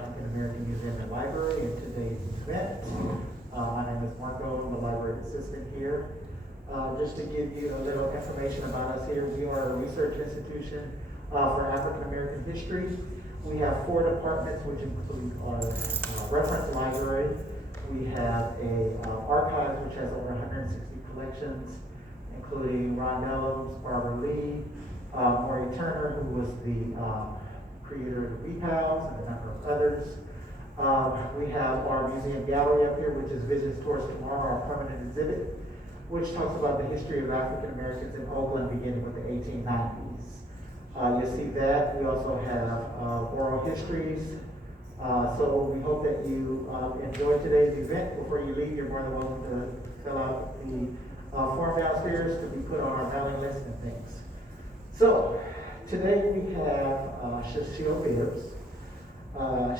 African American Museum and Library in today's event. My name is Marco, I'm the library assistant here. Just to give you a little information about us here, we are a research institution for African American history. We have 4 departments, which include our reference library. We have a archives, which has over 160 collections, including Ron Dellums, Barbara Lee, Maury Turner, who was the creator of the Beep House, and a number of others. We have our museum gallery up here, which is Visions Towards Tomorrow, our permanent exhibit, which talks about the history of African Americans in Oakland beginning with the 1890s. You'll see that. We also have oral histories. So we hope that you enjoy today's event. Before you leave, you're more than welcome to fill out the form downstairs to be put on our mailing list and things. So today we have Susheel Bibbs.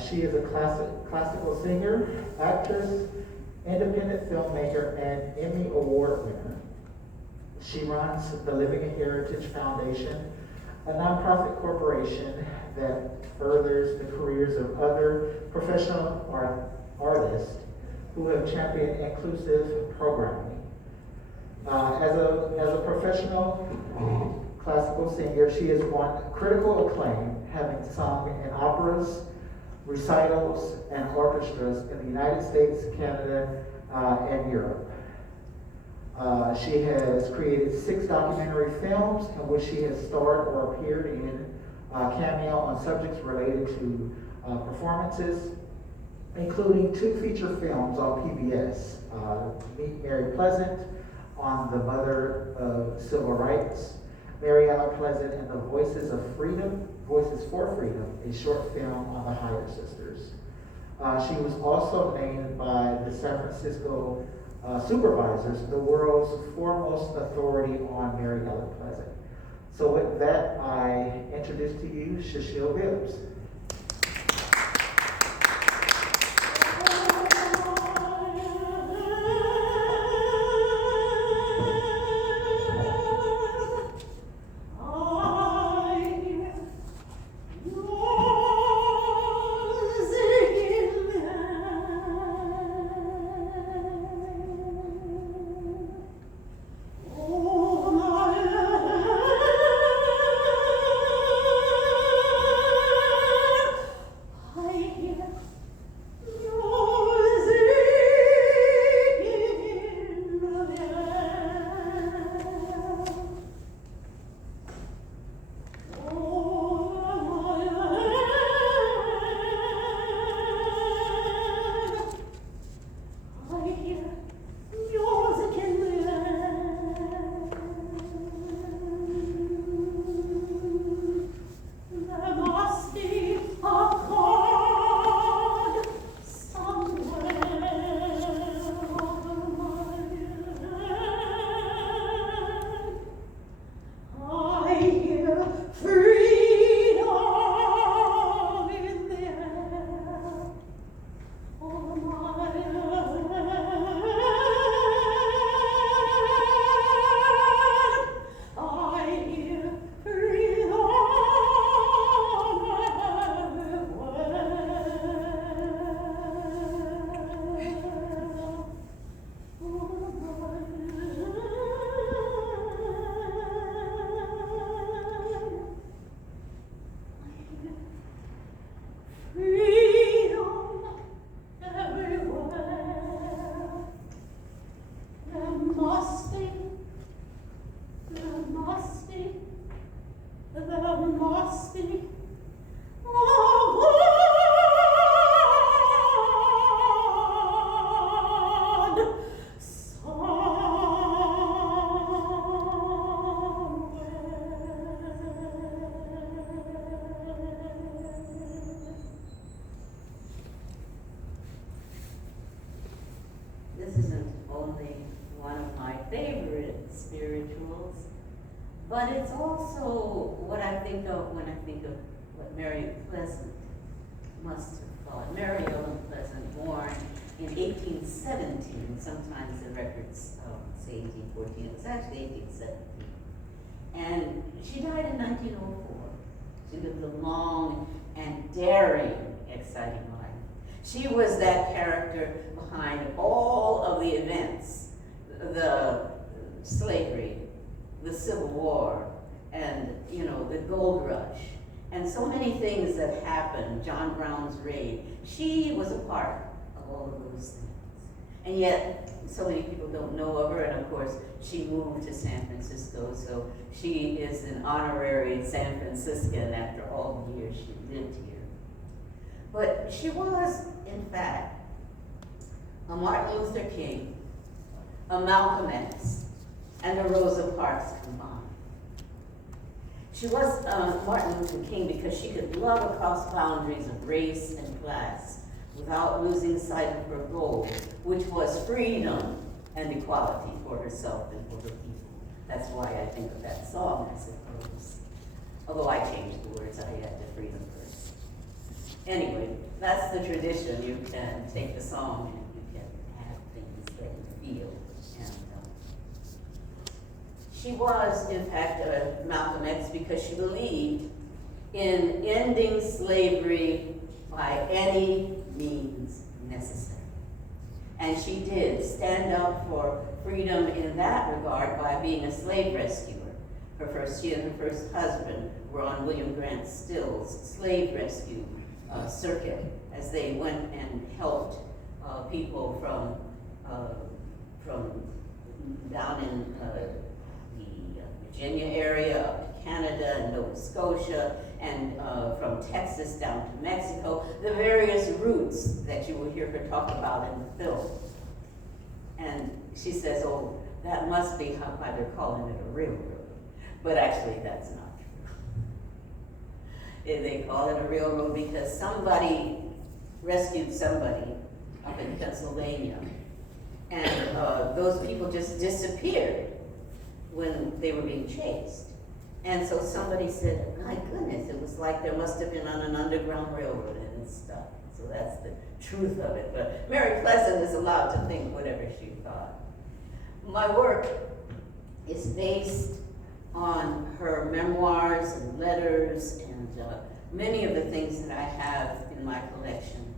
She is a classical singer, actress, independent filmmaker, and Emmy Award winner. She runs the Living Heritage Foundation, a nonprofit corporation that furthers the careers of other professional artists who have championed inclusive programming. As a professional classical singer, she has won critical acclaim, having sung in operas, recitals, and orchestras in the United States, Canada, and Europe. She has created 6 documentary films in which she has starred or appeared in cameo on subjects related to performances, including 2 feature films on PBS, Meet Mary Pleasant on the Mother of Civil Rights, Mary Ellen Pleasant and the Voices for Freedom, a short film on the Higher Sisters. She was also named by the San Francisco Supervisors, the world's foremost authority on Mary Ellen Pleasant. So with that, I introduce to you Susheel Bibbs. This isn't only one of my favorite spirituals, but it's also what I think of when I think of what Mary Pleasant must have thought. Mary Ellen Pleasant, born in 1817, sometimes the records say 1814, it was actually 1817. And she died in 1904. She lived a long and daring exciting life. She was that character behind all of the events, the slavery, the Civil War, and the gold rush, and so many things that happened, John Brown's raid. She was a part of all of those things. And yet, so many people don't know of her, and of course, she moved to San Francisco, so she is an honorary San Franciscan after all the years she lived here. But she was, in fact, a Martin Luther King, a Malcolm X, and a Rosa Parks combined. She was Martin Luther King because she could love across boundaries of race and class without losing sight of her goal, which was freedom and equality for herself and for her people. That's why I think of that song, I suppose. Although I changed the words, I had the freedom first. Anyway, that's the tradition. You can take the song and you can have things that you feel. And she was, in fact, a Malcolm X because she believed in ending slavery by any means necessary. And she did stand up for freedom in that regard by being a slave rescuer. She and her first husband were on William Grant Still's slave rescue circuit as they went and helped people from down in the Virginia area up to Canada and Nova Scotia, and from Texas down to Mexico, the various routes that you will hear her talk about in the film. And she says, oh, that must be why they're calling it a railroad. But actually, that's not true. They call it a railroad because somebody rescued somebody up in Pennsylvania. And those people just disappeared when they were being chased. And so somebody said, my goodness, it was like there must have been on an underground railroad and stuff. So that's the truth of it. But Mary Pleasant is allowed to think whatever she thought. My work is based on her memoirs and letters and many of the things that I have in my collection.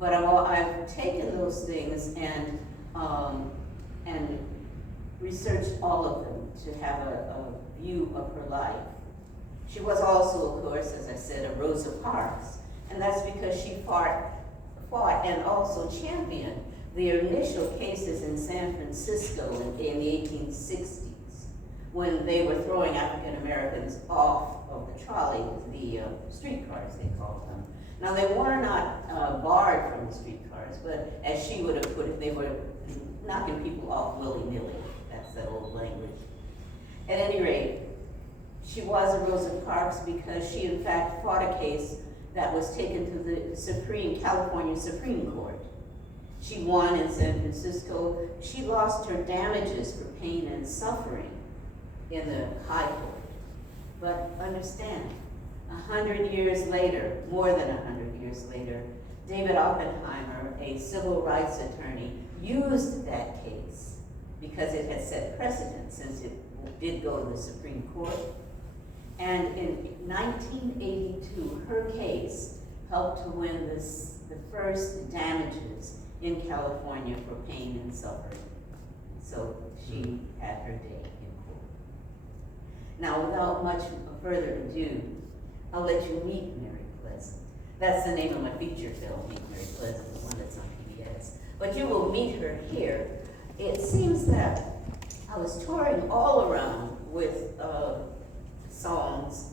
But I've taken those things and researched all of them to have a view of her life. She was also, of course, as I said, a Rosa Parks, and that's because she fought and also championed the initial cases in San Francisco in the 1860s when they were throwing African Americans off of the trolley, the streetcars, they called them. Now, they were not barred from the streetcars, but as she would have put it, they were knocking people off willy-nilly. That's that old language. At any rate, she was a Rosa Parks because she, in fact, fought a case that was taken to the California Supreme Court. She won in San Francisco. She lost her damages for pain and suffering in the high court. But understand, 100 years later, more than 100 years later, David Oppenheimer, a civil rights attorney, used that case because it had set precedent since it did go to the Supreme Court. And in 1982, her case helped to win the first damages in California for pain and suffering. So she had her day in court. Now, without much further ado, I'll let you meet Mary Pleasant. That's the name of my feature film, Meet Mary Pleasant, the one that's on PBS. But you will meet her here. It seems that I was touring all around with songs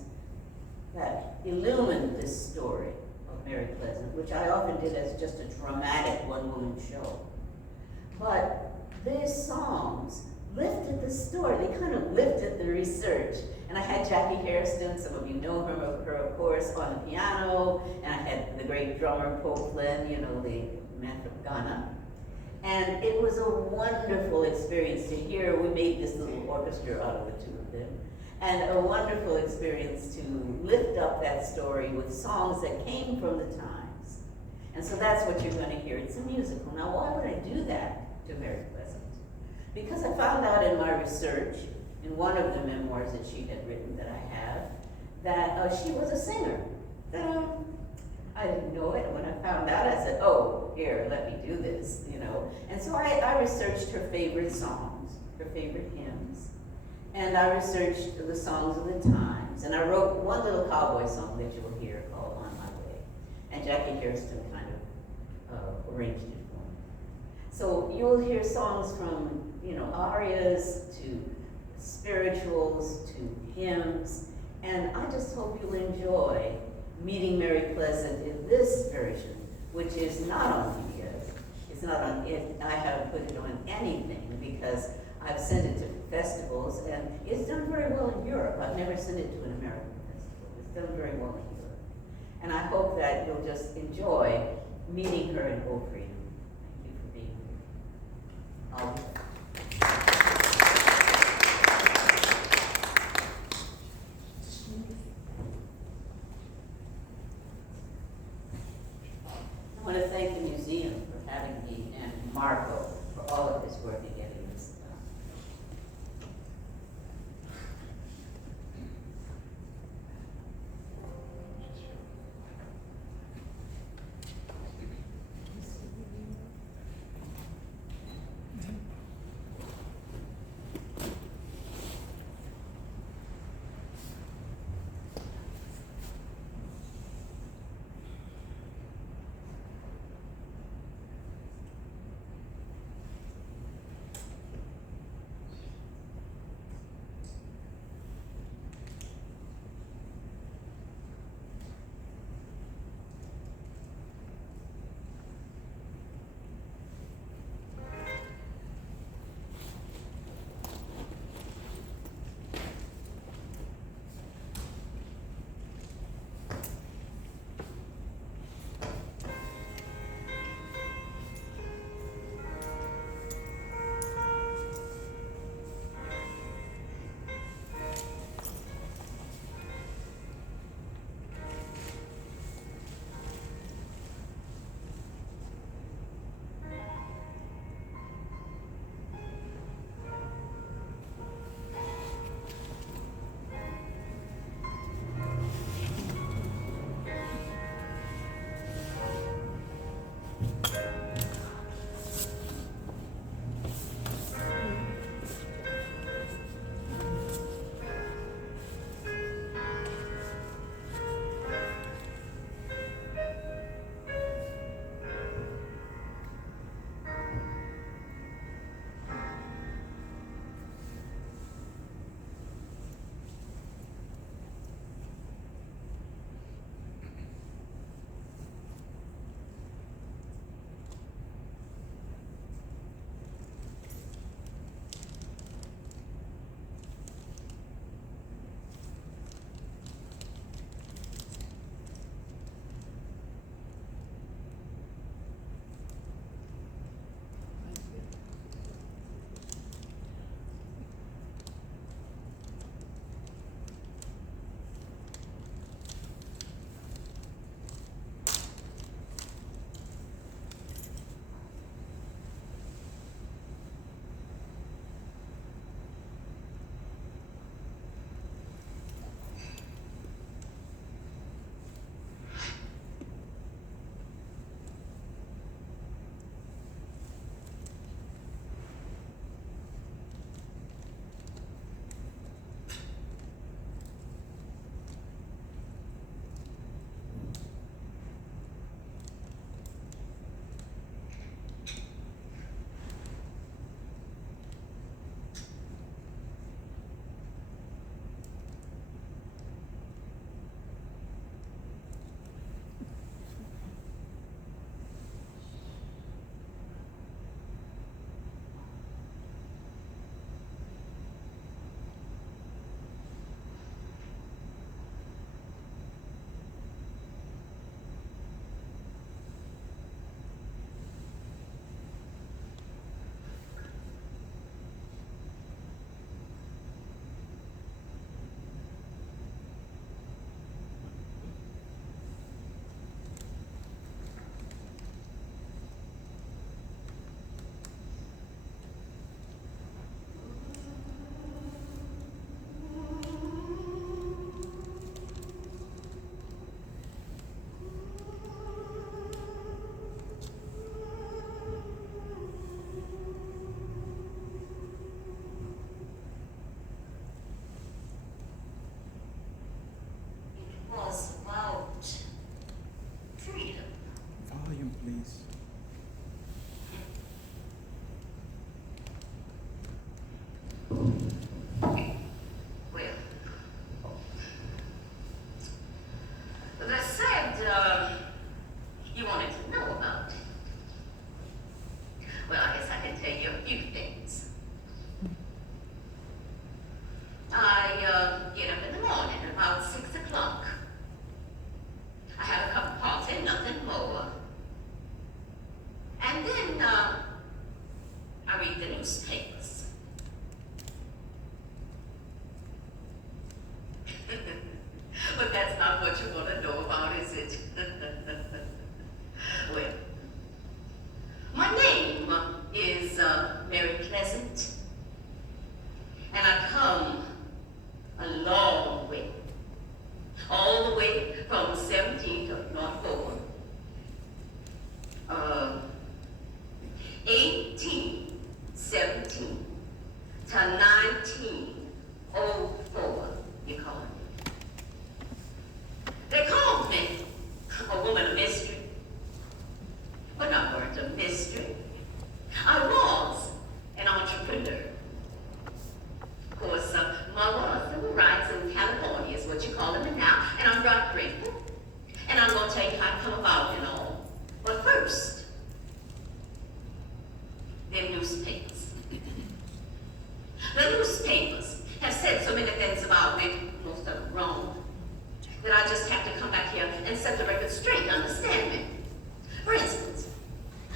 that illumined this story of Mary Pleasant, which I often did as just a dramatic one-woman show. But these songs lifted the story. They kind of lifted the research. And I had Jackie Hairston, some of you know her of course, on the piano, and I had the great drummer Pope Flynn, the man from Ghana. And it was a wonderful experience to hear. We made this little orchestra out of the two of them. And a wonderful experience to lift up that story with songs that came from the times. And so that's what you're going to hear. It's a musical. Now, why would I do that to Mary Pleasant? Because I found out in my research, in one of the memoirs that she had written that I have, that she was a singer. I didn't know it. When I found out, I said, oh, here, let me do this, you know. And so I researched her favorite songs, her favorite hymns. And I researched the songs of the times. And I wrote one little cowboy song that you'll hear called On My Way. And Jackie Hairston kind of arranged it for me. So you'll hear songs from, you know, arias to spirituals to hymns. And I just hope you'll enjoy meeting Mary Pleasant in this version, which is not on videos. It's not on it. I haven't put it on anything because I've sent it to festivals, and it's done very well in Europe. I've never sent it to an American festival. It's done very well in Europe. And I hope that you'll just enjoy meeting her in full freedom. Thank you for being here. I'll be back. I want to thank the museum for having me and Marco for all of his work in getting this done. not what you want to know about, is it? Well, my name is Mary Pleasant, and I come a long way, all the way from 17 to North Pole. 1817 to 1904, you call it. They called me a woman of mystery, but I weren't a mystery. I was an entrepreneur. Of course, my civil rights in California is what you call them now, and I'm not grateful. And I'm going to tell you how it come about and all. But first, them newspapers. The newspapers have said so many things about me, most of them wrong, that I just have to come back here and set the record straight, understand me? For instance,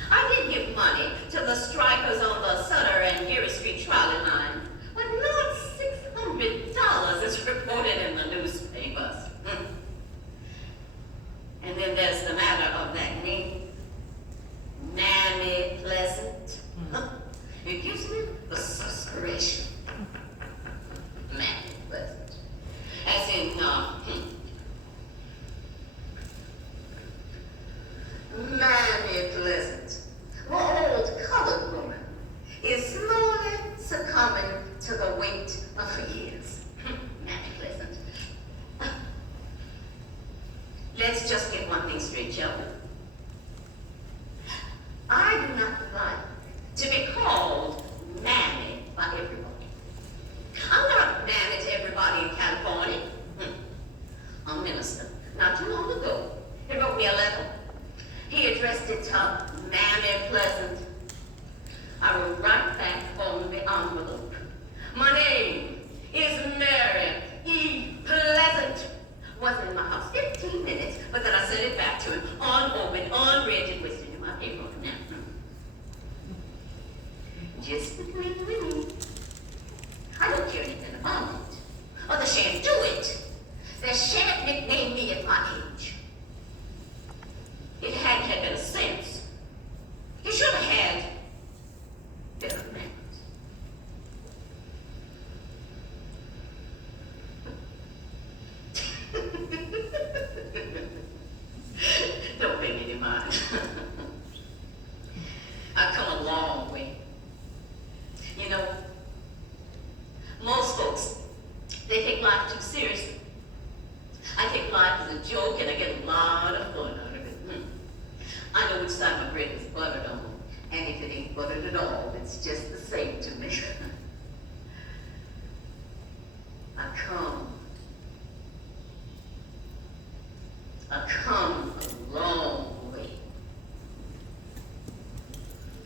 I did give money to the strikers on the Sutter and Geary Street trolley line, but not $600 is reported in the newspapers. And then there's the matter of that name, Mammy Pleasant. It gives me the suspiration. Mammy Pleasant. As in, Mammy Pleasant, the old colored woman, is slowly succumbing to the weight of her years. Mammy Pleasant. Let's just get one thing straight, shall we? I do not like to be called Mammy by everybody. I'm not Mammy to everybody in California. A minister, not too long ago, he wrote me a letter. He addressed it to Mammy Pleasant. I wrote right back on the envelope. My name is Mary E. Pleasant. Wasn't in my house 15 minutes, but then I sent it back to him, unopened, unread, and wasted in my paper now. Just between you and me. I don't care anything about it. Others shan't do it. They shan't nickname me at my age. It hadn't had better sense. He should have had better manners. Don't pay me any mind. I've come a long way. You know, most folks, they take life too seriously. I take life as a joke and I get a lot of fun out of it. I know which side my bread is buttered on, and if it ain't buttered at all, it's just the same to me. I come a long way.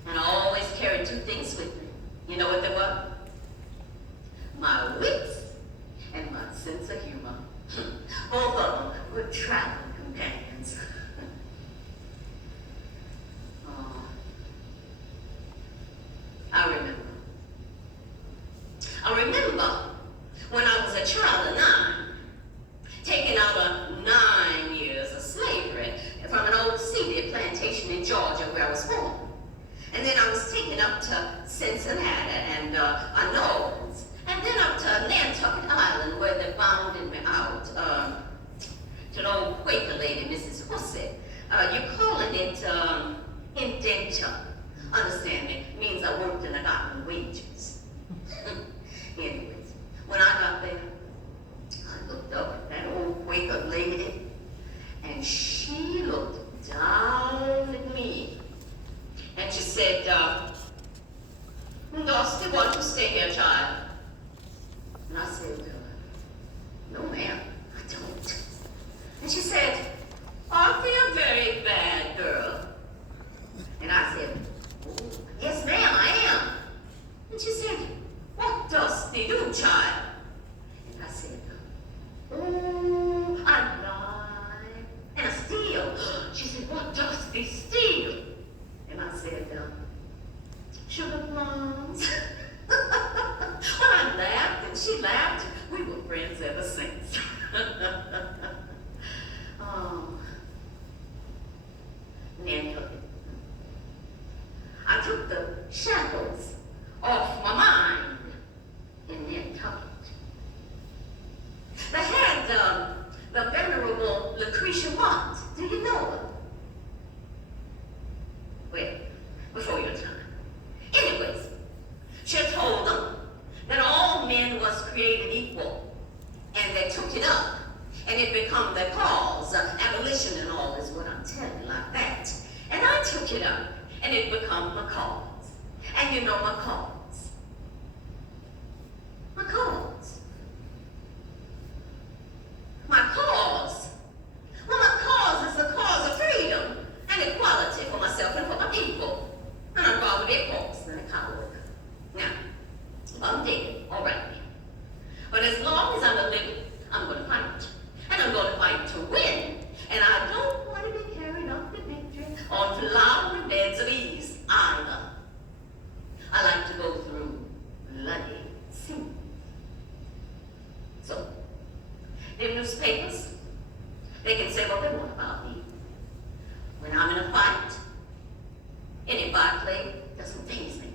And I always carry two things with me. You know what they were? My wits and my sense of humor. Both of them good traveling companions. I remember when I was a child of 9, taking out 9 years of slavery from an old seaweed plantation in Georgia where I was born. And then I was taken up to Cincinnati and New Orleans, and then up to Nantucket Island where they bounded me out to an old Quaker lady, Mrs. Hussey. You're calling it indenture. Understand me? Means I worked and I got my wages. Anyways, when I got there, I looked up at that old Quaker lady, and she looked down at me. And she said, Dusty, why don't you stay here, child? And I said, no, ma'am, I don't. And she said, aren't we a very bad girl? And I said, oh, Lucretia Mott, do you know her? Well, before your time. Anyways, she told them that all men was created equal, and they took it up, and it become their cause. Abolition and all is what I'm telling you, like that. And I took it up, and it become my cause. And you know my cause. My cause. My cause. Well, my cause is the cause of freedom and equality for myself and for my people. And I'm rather a cause than a coward. Now, if I'm dead, all right then. But as long as I'm living, I'm going to fight. And I'm going to fight to win. And I don't want to be carried off to victory on flowery beds of ease either. I like to go through bloody scenes. So, them newspapers, they can say what they want about me. When I'm in a fight, any byplay doesn't faze me.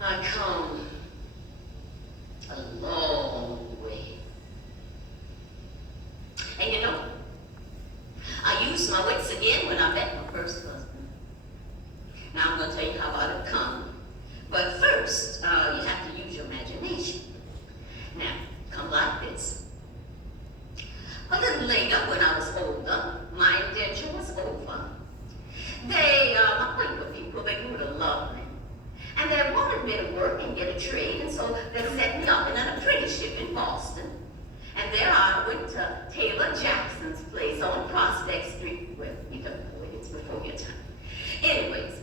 I come a long way. And you know, I used my wits again when I met my first husband. Now I'm going to tell you how about it come. But first, you have to use your imagination. Now, come like this. A little later, when I was older, my indenture was over. My Quaker people, they grew to love me. And they wanted me to work and get a trade, and so they set me up in an apprenticeship in Boston. And there I went to Taylor Jackson's place on Prospect Street. Well, you don't know it, it's before your time. Anyways,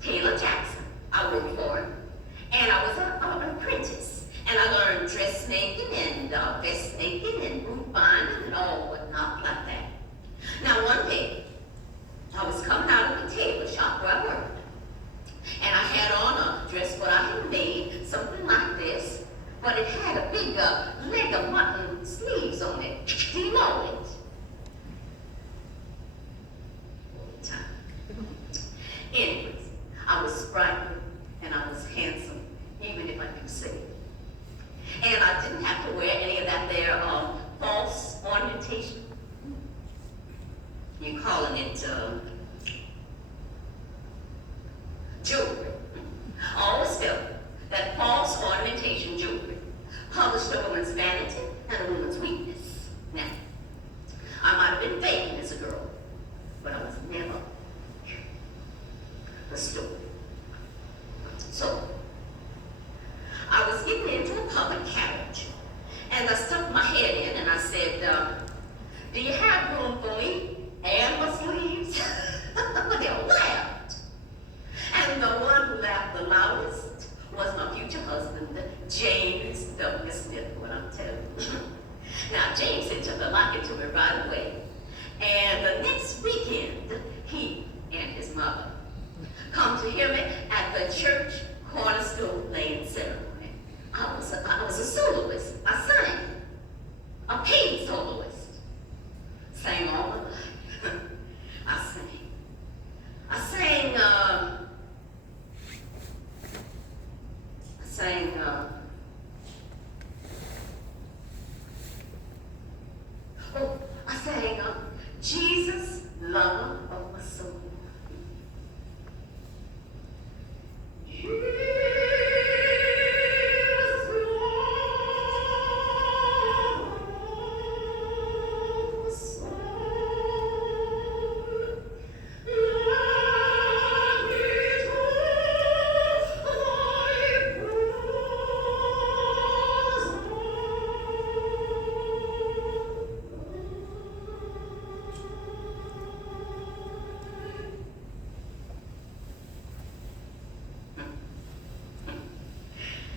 Taylor Jackson, I worked for him. And I was an apprentice. And I learned dressmaking and vestmaking and boot binding and all whatnot like that. Now one day, I was coming out of the tailor shop where I worked. And I had on a dress what I had made, something like this, but it had a big leg of mutton sleeves on it. Do you know it? All the time. Anyways, I was sprightly and I was handsome, even if I do say it. And I didn't have to wear any of that there false ornamentation. You're calling it jewelry. I always felt that false ornamentation jewelry published a woman's vanity and a woman's weakness. Now, I might have been vain as a girl, but I was never the story. So, I was getting into a public carriage, and I stuck my head in and I said, do you have room for me and my sleeves? They all laughed. And the one who laughed the loudest was my future husband, James W. Smith, what I'm telling you. Now, James had took a liking to me right away. And the next weekend, he and his mother come to soul.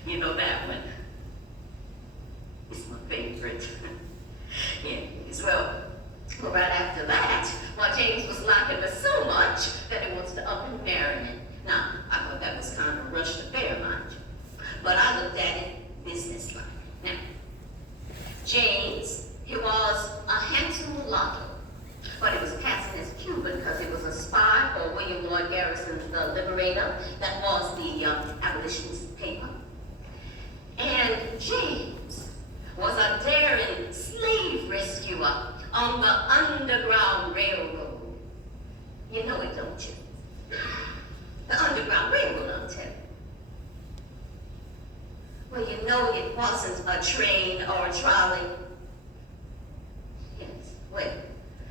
You know that one. It's my favorite. Yeah, as well. Well, right after that, James was liking her so much that he wants to up and marry me. Now, I thought that was kind of a rushed affair, mind you. But I looked at it businesslike. Now, James, he was a handsome mulatto, but he was passing as Cuban because he was a spy for William Lloyd Garrison's The Liberator. That was the abolitionist paper. And James was a daring slave rescuer on the Underground Railroad. You know it, don't you? The Underground Railroad, I'll tell you. Well, you know it wasn't a train or a trolley. Yes, well,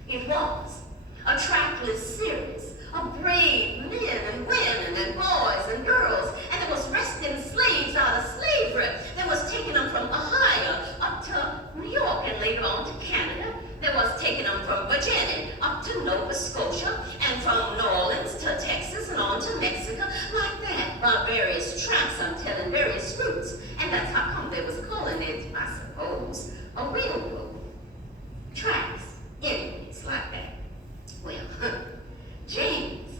it was a trackless series of brave men and women and boys and girls, and it was rescuing slaves out of slavery. That was taking them from Ohio up to New York and later on to Canada. That was taking them from Virginia up to Nova Scotia and from New Orleans to Texas and on to Mexico, like that, by various tracks, I'm telling, various routes. And that's how come they was calling it, I suppose, a railroad. Tracks, anyways, like that. Well, James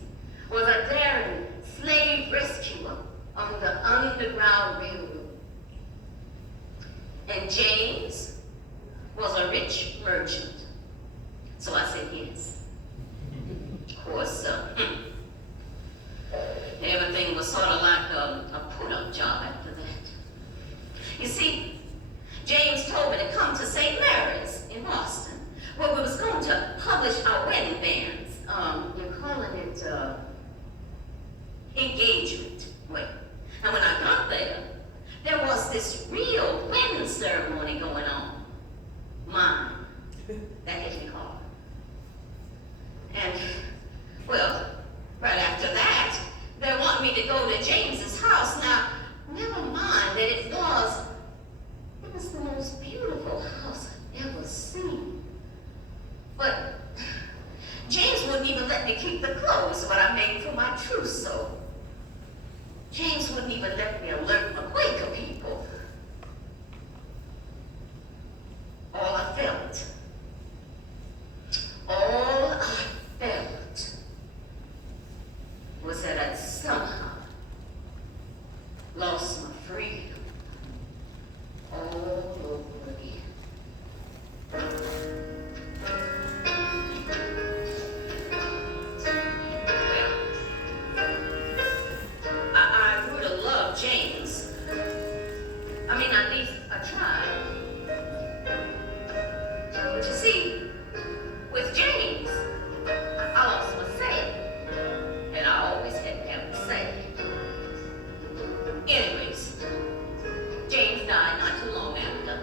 was a daring slave rescuer on the Underground Railroad. And James was a rich merchant. So I said yes. Of course, everything was sort of like a put-up job after that. You see, James told me to come to St. Mary's in Boston, where we was going to publish our wedding bands. You're calling it engagement. Wait. And when I got there was this real wedding ceremony going on. Mine. That hit me hard. And, well, right after that, they want me to go to James's house. Now, never mind that it was the most beautiful house I've ever seen. But James wouldn't even let me keep the clothes what I made for my trousseau. James wouldn't even let me alert the Quaker people. All I felt was that I'd somehow lost my freedom all over again. I would have loved James. I mean, at least I tried. But you see, with James, I lost my say. And I always had to have a say. Anyways, James died not too long after.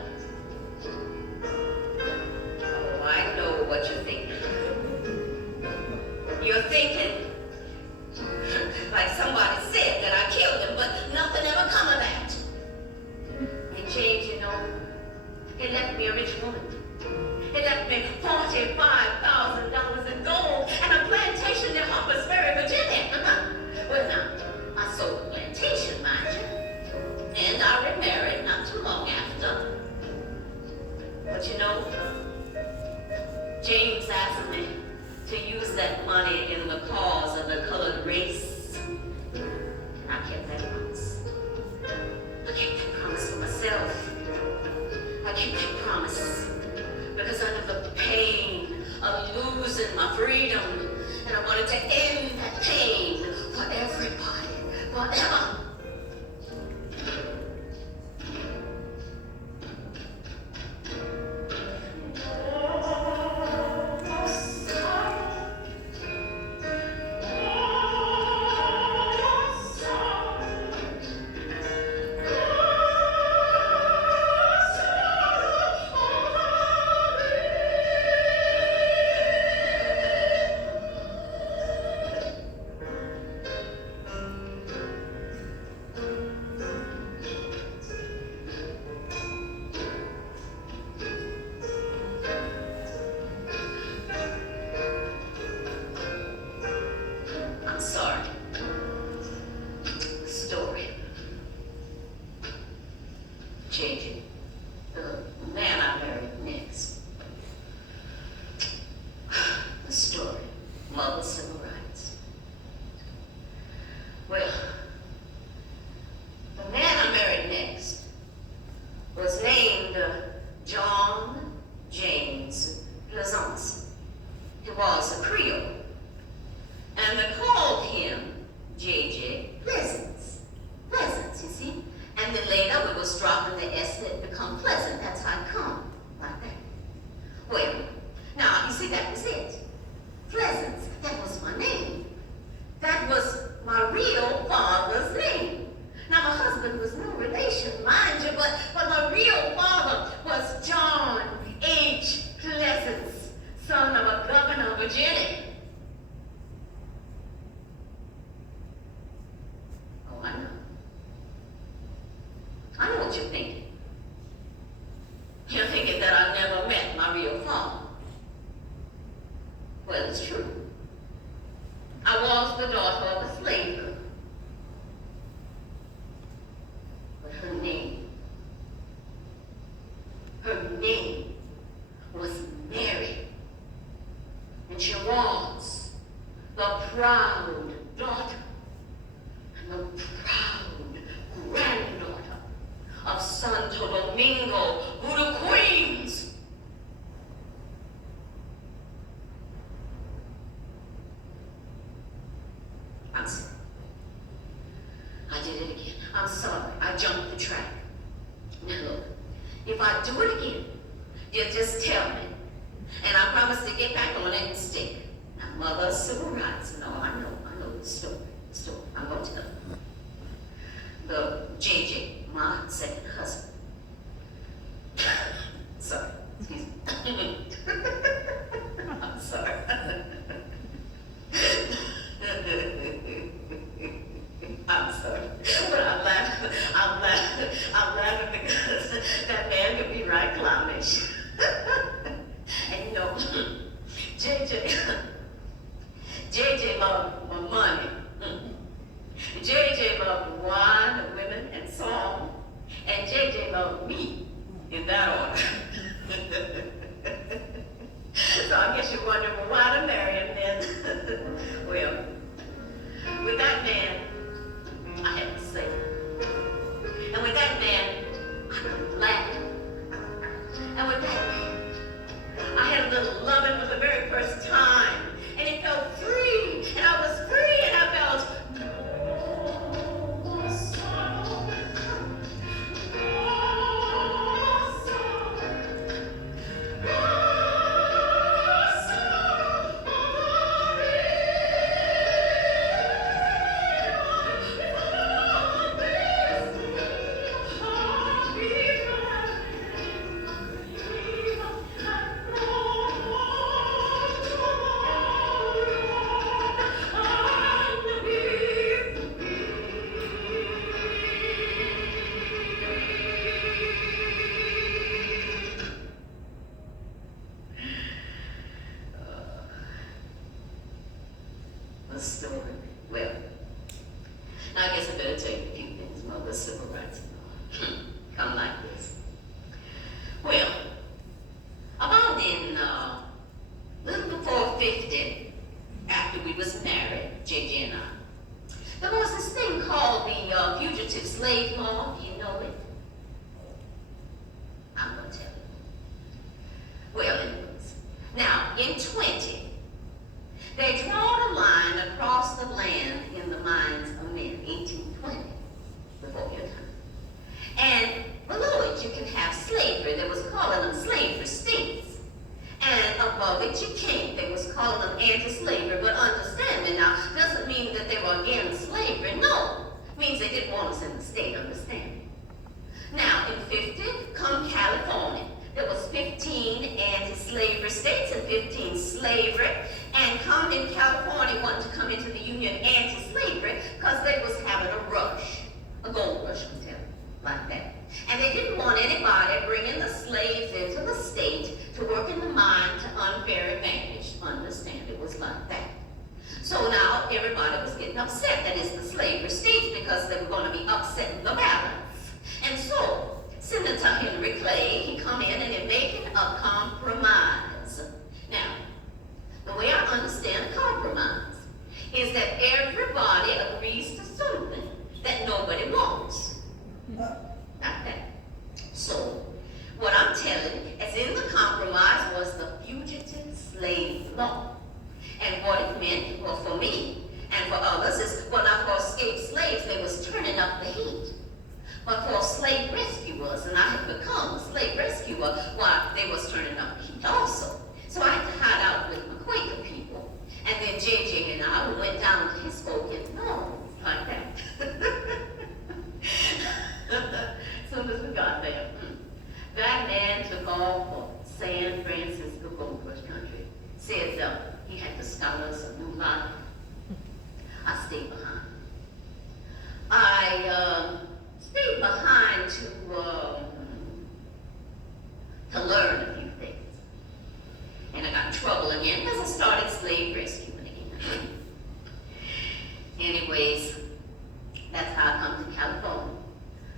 Oh, I know what you're thinking. You're thinking, like somebody said, that I killed him, but nothing ever come of that. And James, you know, he left me a rich woman. He left me $45,000 in gold and a plantation in Harper's Ferry, Virginia. Well, now, I sold the plantation, mind you, and I remarried not too long after. But you know, James asked me to use that money in the cause of the colored race. And I kept that promise. I kept that promise for myself. I kept that promise because under the pain of losing my freedom, and I wanted to end that pain for everybody, forever. civil rights. Well, the man I married next was named John James Pleasance. He was a Creole, and they called him J.J. Pleasance. Pleasance, you see? And then later we was dropping the S and it become Pleasant. That's how it come, like that. Well, now, you see, that was it. Pleasance, that was my name. That was my real father's name. Now, my husband was no relation, mind you, but my real father was John H. Pleasance, son of a governor of Virginia. Oh, I know. I know what you're thinking. You're thinking that I never met my real father. Well, it's true. I was the daughter of a slave girl. But her name was Mary. And she was the proud daughter and the proud granddaughter of Santo Domingo Voodoo Queens. I'm sorry. I did it again. I'm sorry. I jumped the track. Now look, if I do it again, you just tell me. And I promise to get back on it and stick. Now, mother, civil rights. No, I know the story. I'm going to tell you. The JJ, my second husband. Sorry, excuse me. I'm sorry. I'm sorry, but I'm laughing because that man could be right clownish. And you know, JJ loved my money. JJ loved wine and women and song. And JJ loved me in that order. So I guess you're wondering, well, why to marry him then? Well, with that man, I had to say. And with that man, I could laugh. And with that man, I had a little loving for the very first time. And it felt free. And I was free and I felt story. Well, now I guess I better tell you a few things about the civil rights and all. Come like this. Well, about in little before 50, after we was married, JJ and I, there was this thing called the Fugitive Slave Law. Do you know it? I'm gonna tell you. Well, anyways, now in 20. They drawn a line across the land in the minds of men, 1820, before your time. And below it you can have slavery. They was calling them slavery states. And above it you can't. They was calling them anti-slavery. But understand me now, doesn't mean that they were against slavery. No. It means they didn't want us in the state, understand me. Now, in 50, come California. There was 15 anti-slavery states and 15 slavery. And come in California wanting to come into the Union anti-slavery because they was having a rush, a gold rush, I'm telling you, like that. And they didn't want anybody bringing the slaves into the state to work in the mine to unfair advantage. Understand, it was like that. So now everybody was getting upset that it's the slavery states because they were going to be upsetting the balance. And so Senator Henry Clay, he come in and he making a compromise. Now, the way I understand a compromise is that everybody agrees to something that nobody wants. Not that. So, what I'm telling, as in the compromise, was the fugitive slave law. And what it meant, well, for me and for others, is, well, now for escaped slaves, they was turning up the heat. But for slave rescuers, and I had become a slave rescuer, why, they was turning up the heat also. So I had to hide out with my Quaker people. And then JJ and I went down to his folk in North, like that. As soon as we got there, that man took off for San Francisco Gold Rush country. Said he had discovered some new life. I stayed behind. I stayed behind to learn a few things. And I got in trouble again because I started slave rescuing again. Anyways, that's how I come to California.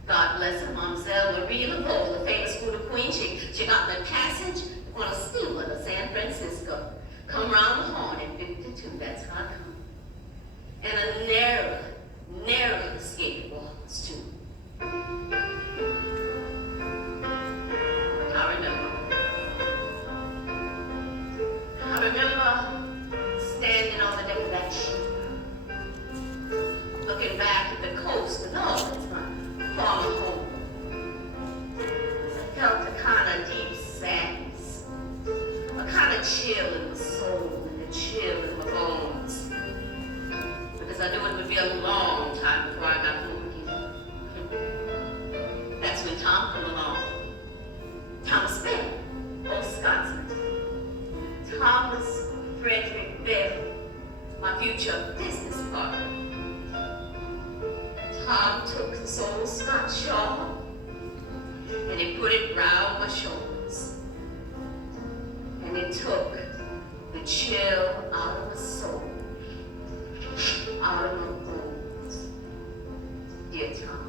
God bless her, Mamselle Marie Laveau, the famous Buddha queen. She got the passage on a steamer to San Francisco. Come round the horn in 52, that's how I come. And a narrow escape it was, too. I remember standing on the deck of that ship, looking back at the coast, and oh, it's my former home. I felt a kind of deep sadness, a kind of chill in my soul and a chill in my bones, because I knew it would be a long time before I got home again. That's when Tom came along. Thomas Bell, old Scotsman. Thomas Frederick Bell, my future business partner. Tom took this old Scotch shawl and he put it round my shoulders. And it took the chill out of my soul, out of my bones. Dear Tom.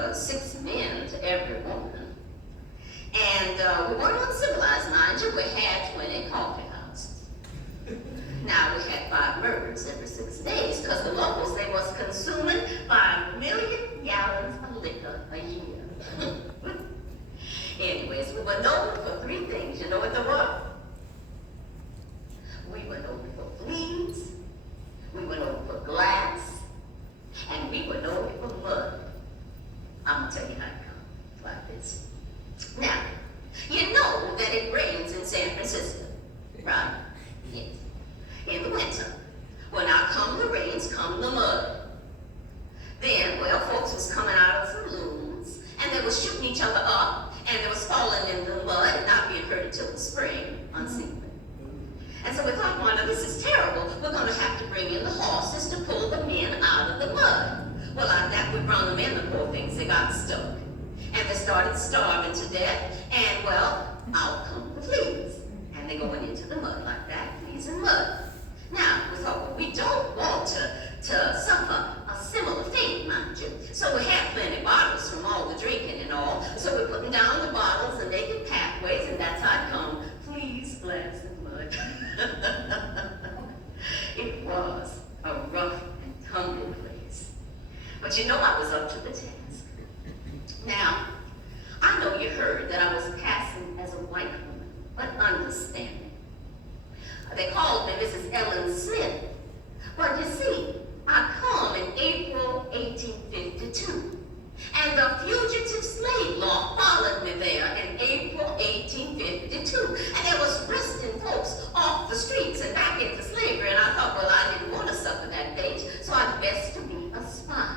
had 6 men to every woman. And we weren't uncivilized, mind you. We had 20 coffee houses. Now, we had 5 murders every 6 days because the locals, they was consuming 5 million gallons of liquor a year. Anyways, we were known for 3 things. You know what they were? We were known for fleas, we were known for glass, and we were known for mud. I'm gonna tell you how it comes like this. Now, you know that it rains in San Francisco, right? Yes. In the winter. Well, now come the rains, come the mud. Then, well, folks was coming out of saloons, and they was shooting each other up, and they was falling in the mud and not being hurt until the spring, unseen. And so we thought, well, now this is terrible. We're going to have to bring in the horses to pull the men out of the mud. Well, like that, we brought them in, the poor things. They got stuck. And they started starving to death. And, well, out come the fleas. And they going into the mud like that, fleas and mud. Now, we thought, well, we don't want to suffer a similar fate, mind you. So we had plenty of bottles from all the drinking and all. So we're putting down the bottles and making pathways, and that's how it come. Fleas, glass, and mud. It was a rough and tumble place. But you know I was up to the task. Now, I know you heard that I was passing as a white woman, but understand me. They called me Mrs. Ellen Smith. But you see, I come in April 1852. And the fugitive slave law followed me there in April 1852. And there was arresting folks off the streets and back into slavery. And I thought, well, I didn't want to suffer that fate, so I'd best to be a spy.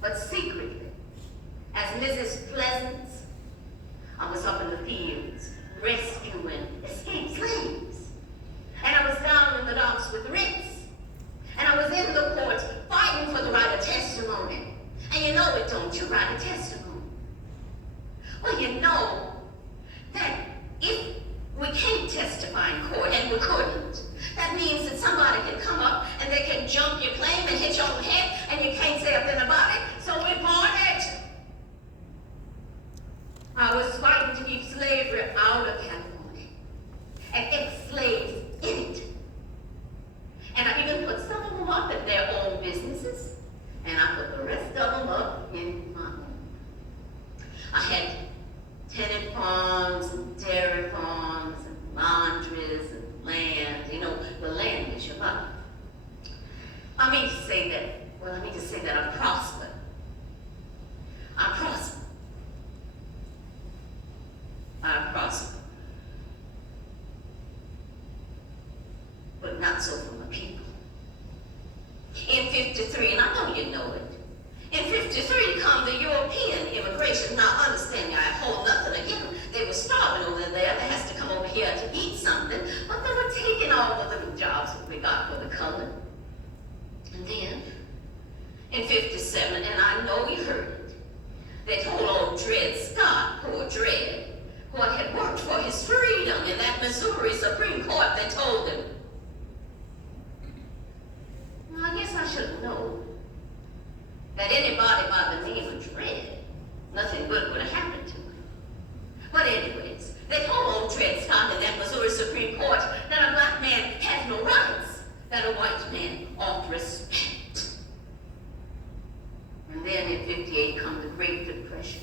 But secretly, as Mrs. Pleasance, I was up in the fields rescuing escaped slaves. And I was down in the docks with Ritz. And I was in the courts fighting for the right of testimony. And you know it, don't you, write a testimony? Well, you know that if we can't testify in court, and we couldn't, that means that somebody can come up and they can jump your claim and hit you on the head, and you can't say a thing about it, so we parted. I was fighting to keep slavery out of California and ex-slaves in it. And I even put some of them up in their own businesses. And I put the rest of them up in my home. I had tenant farms and dairy farms and laundries and land. You know, the land is your life. I mean to say that I prospered. I prospered. But not so for my people. In 53, and I know you know it, in 53 come the European immigration. Now understand me, I hold nothing against them. They were starving over there. They has to come over here to eat something. But they were taking all the little jobs that we got for the color. And then, in 57, and I know you heard it, they told old Dred Scott, poor Dred, what had worked for his freedom in that Missouri Supreme Court, they told him, I guess I should know that anybody by the name of Dred, nothing good would have happened to him. But anyways, they told old Dred Scott in that Missouri Supreme Court that a black man has no rights, that a white man ought respect. And then in 58 comes the Great Depression.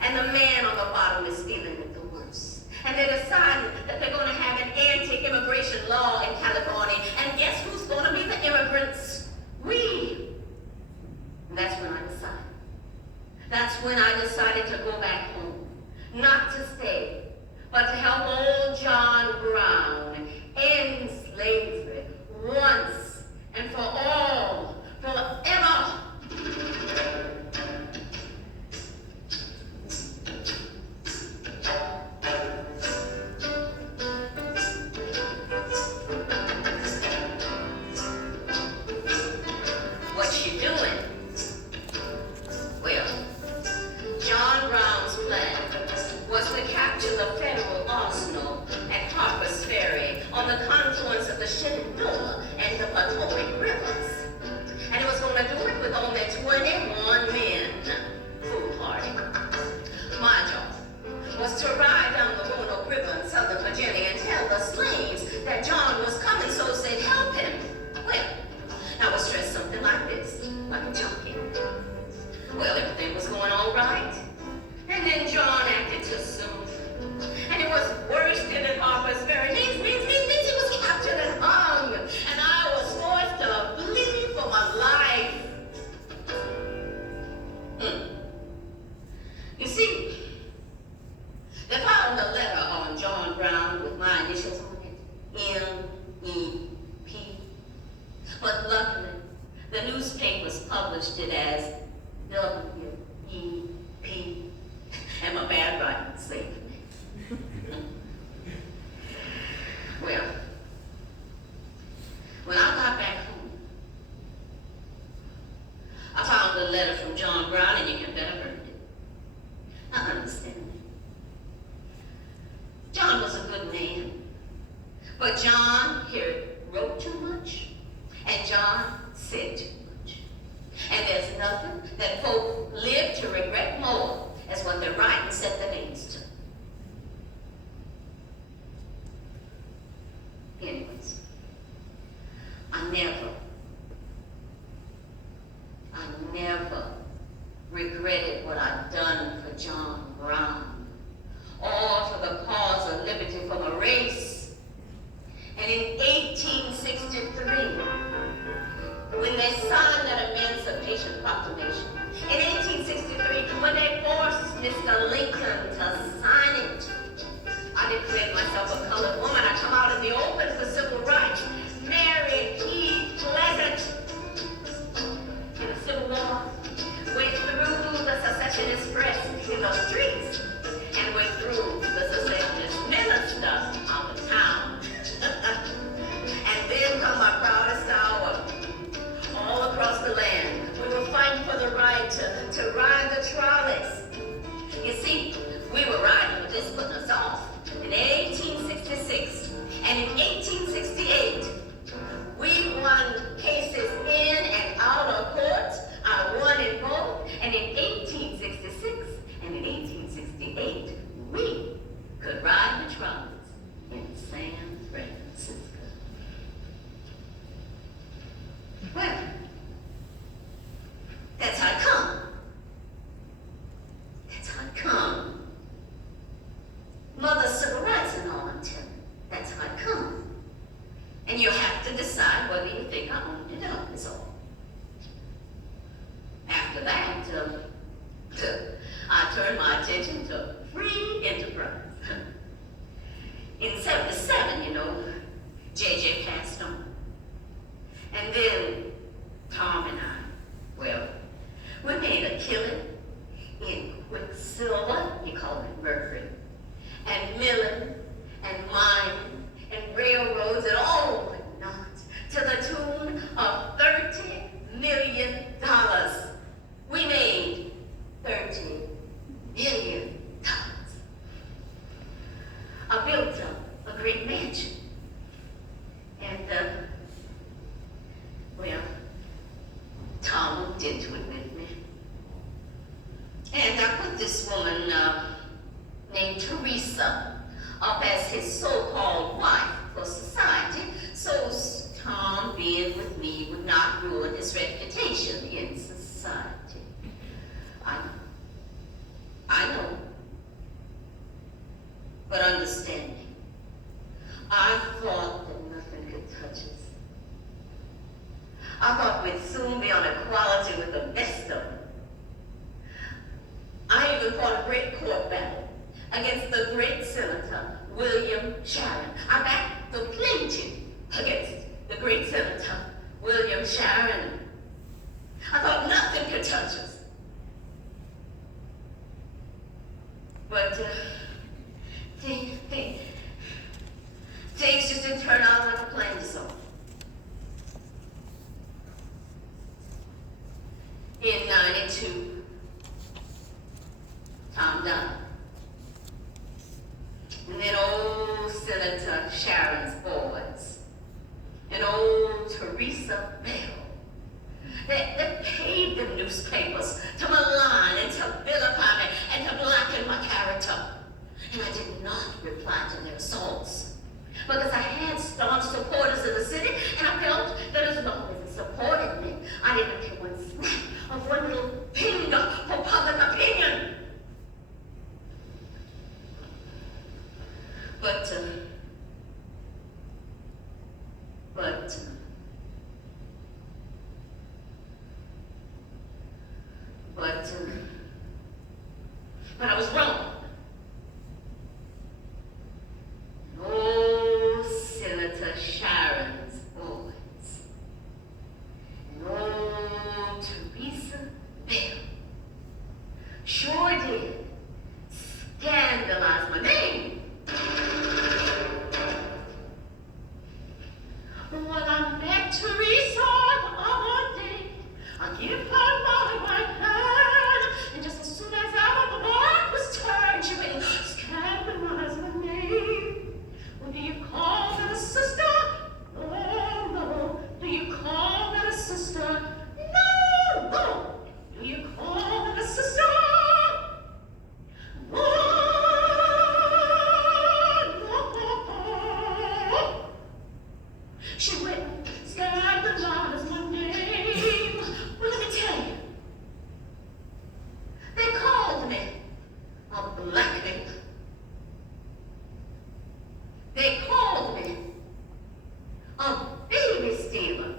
And the man on the bottom is feeling it the worst. And they decided that they're going to have an anti-immigration law in California. And guess who's going to be the immigrants? We. And that's when I decided. That's when I decided to go back home. Not to stay, but to help old John Brown end slavery once and for all, forever. The Shenandoah and the Potomac rivers. And it was going to do it with only 21 men. published it as W-E-P, and my bad writing saved me. Well, when I got back home, I found a letter from John Brown, and you can bet I burned it. I understand. John was a good man, but John here wrote too much, and John said too much. And there's nothing that folk live to regret more as what they write and set their names to. Anyways, I never regretted what I'd done for John Brown, or for the cause of liberty for my race. And in 1863, when they signed that Emancipation Proclamation, in 1863, when they forced Mr. Lincoln to sign it, I declared myself a colored woman. I come out in the open for civil rights. Mary P. Pleasant, in the Civil War, went through the secessionist press in those streets, and went through the secessionist minister out of town. And then come my proudest hour. All across the land, we were fighting for the right to ride the trolleys. You see, we were riding, but this putting us off. In 1866 and in 1868, we won cases in and out of court. I won in both. And in 1866 and in 1868, we could ride the trolleys in San Francisco. Well, that's how it come. That's how it come. Mother's civil rights and all, I'm telling you. That's how it come. And you have to decide whether you think I owned it up, is all. After that, I turned my attention to free enterprise. In 77, you know, JJ passed on. And then Tom and I, well, we made a killing in quicksilver, you call it mercury, and milling, and mining, and railroads, and all whatnot, to the tune of $30 million. We made $30 million. I built a great mansion. And, well, Tom looked into it with me. And I put this woman named Teresa up as his so-called wife for society, so Tom being with me would not ruin his reputation in society. I know. But understand me. I thought that nothing could touch us. I thought we'd soon be on equality with the best of them. I even fought a great court battle against the great Senator William Sharon. I backed the plaintiff against the great Senator William Sharon. I thought nothing could touch us. But things just didn't turn out like I planned so. In 92, Tom died. And then old Senator Sharon's boys, and old Teresa Bell, they paid the newspapers to malign and to vilify me and to blacken my character. And I did not reply to their assaults, because I had staunch supporters in the city, and I felt that as long as they supported me, I didn't care one snap of one little finger for public opinion. But I was wrong. Oh, Senator Sharon's boys. And oh, Teresa There. Sure did. Scandalized my name. When I met Teresa the other day, I give her my right hand, and just as soon as ever the back was turned, she went and scandalized my name. Well, do you call that a sister? Oh, no. Do you call that a sister? No, no. Do you call that a sister? No, no. She went and scandalized my name. Well, let me tell you. They called me a blackmailer. They called me a baby stealer.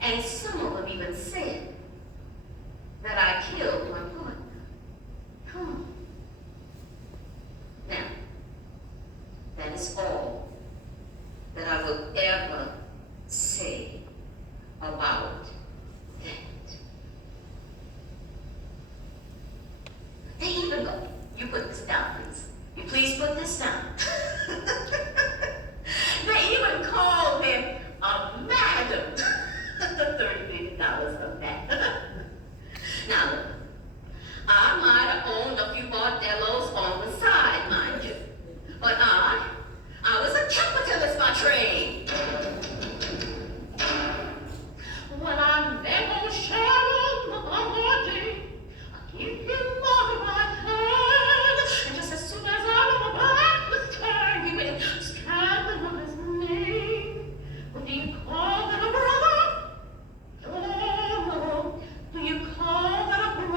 And some of them even said that I killed my partner. Now, that is all that I will ever say about that. They even go, you put this down, please. You please put this down. They even called me a madam. $30 million of that. Now look, I might have owned a few bordellos on the side, mind you. But I was a capitalist by trade. When I met old Sharon the other day, I gave him my right hand, and just as soon as I was back was turned, he went and scandalized my name. Well, do you call that a brother? Oh, no. Do you call that a brother?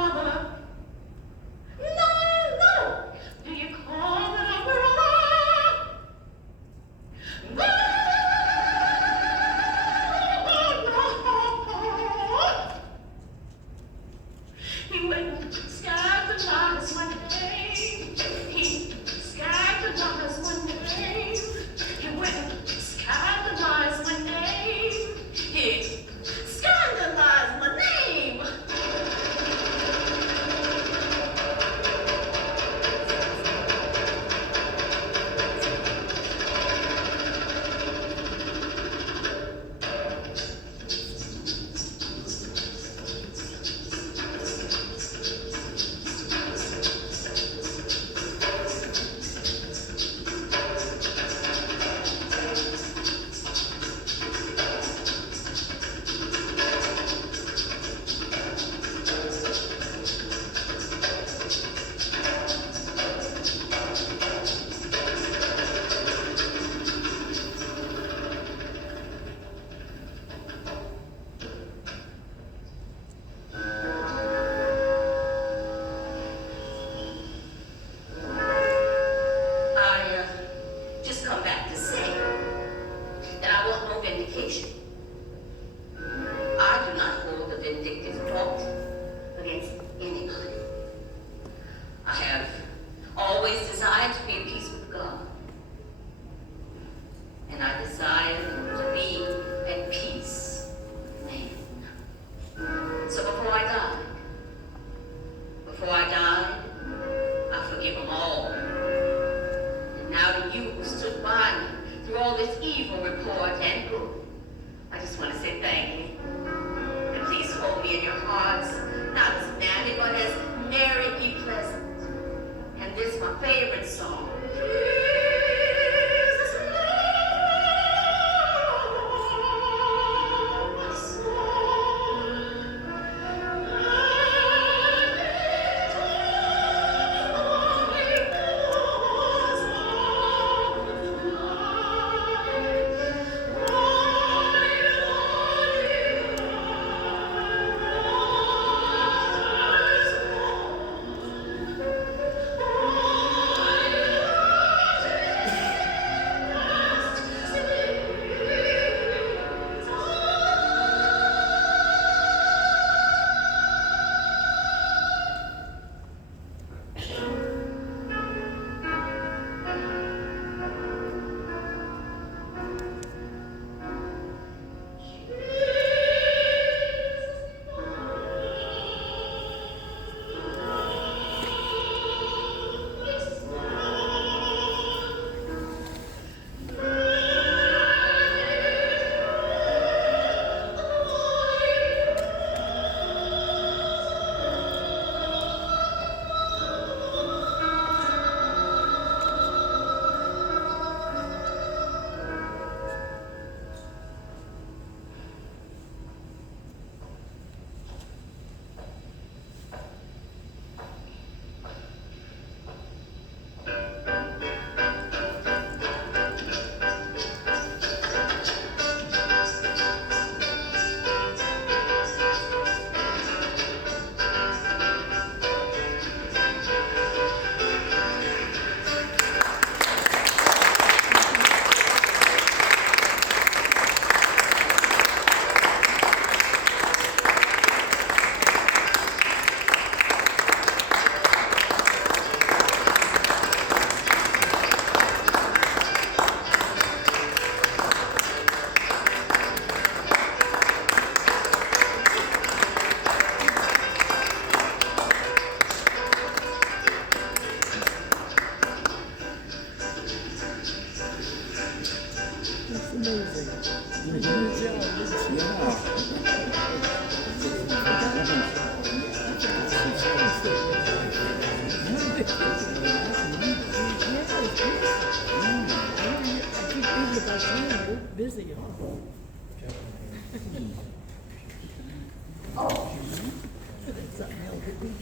Oh.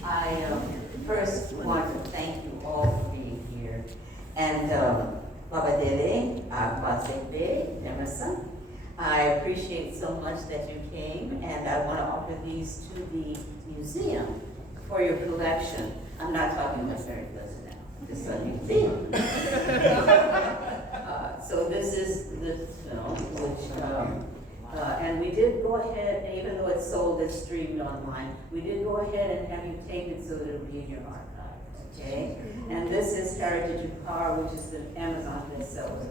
I first want to thank you all for being here. And Babadere, Pasebe, Emerson, I appreciate so much that you came, and I want to offer these to the museum for your collection. I'm not talking about Mary Pleasant now, this is a museum. So this is the film, which and we did go ahead, even though it's sold, it's streamed online, we did go ahead and have you take it so that it'll be in your archive, okay? And this is Heritage of Power, which is the Amazon bestseller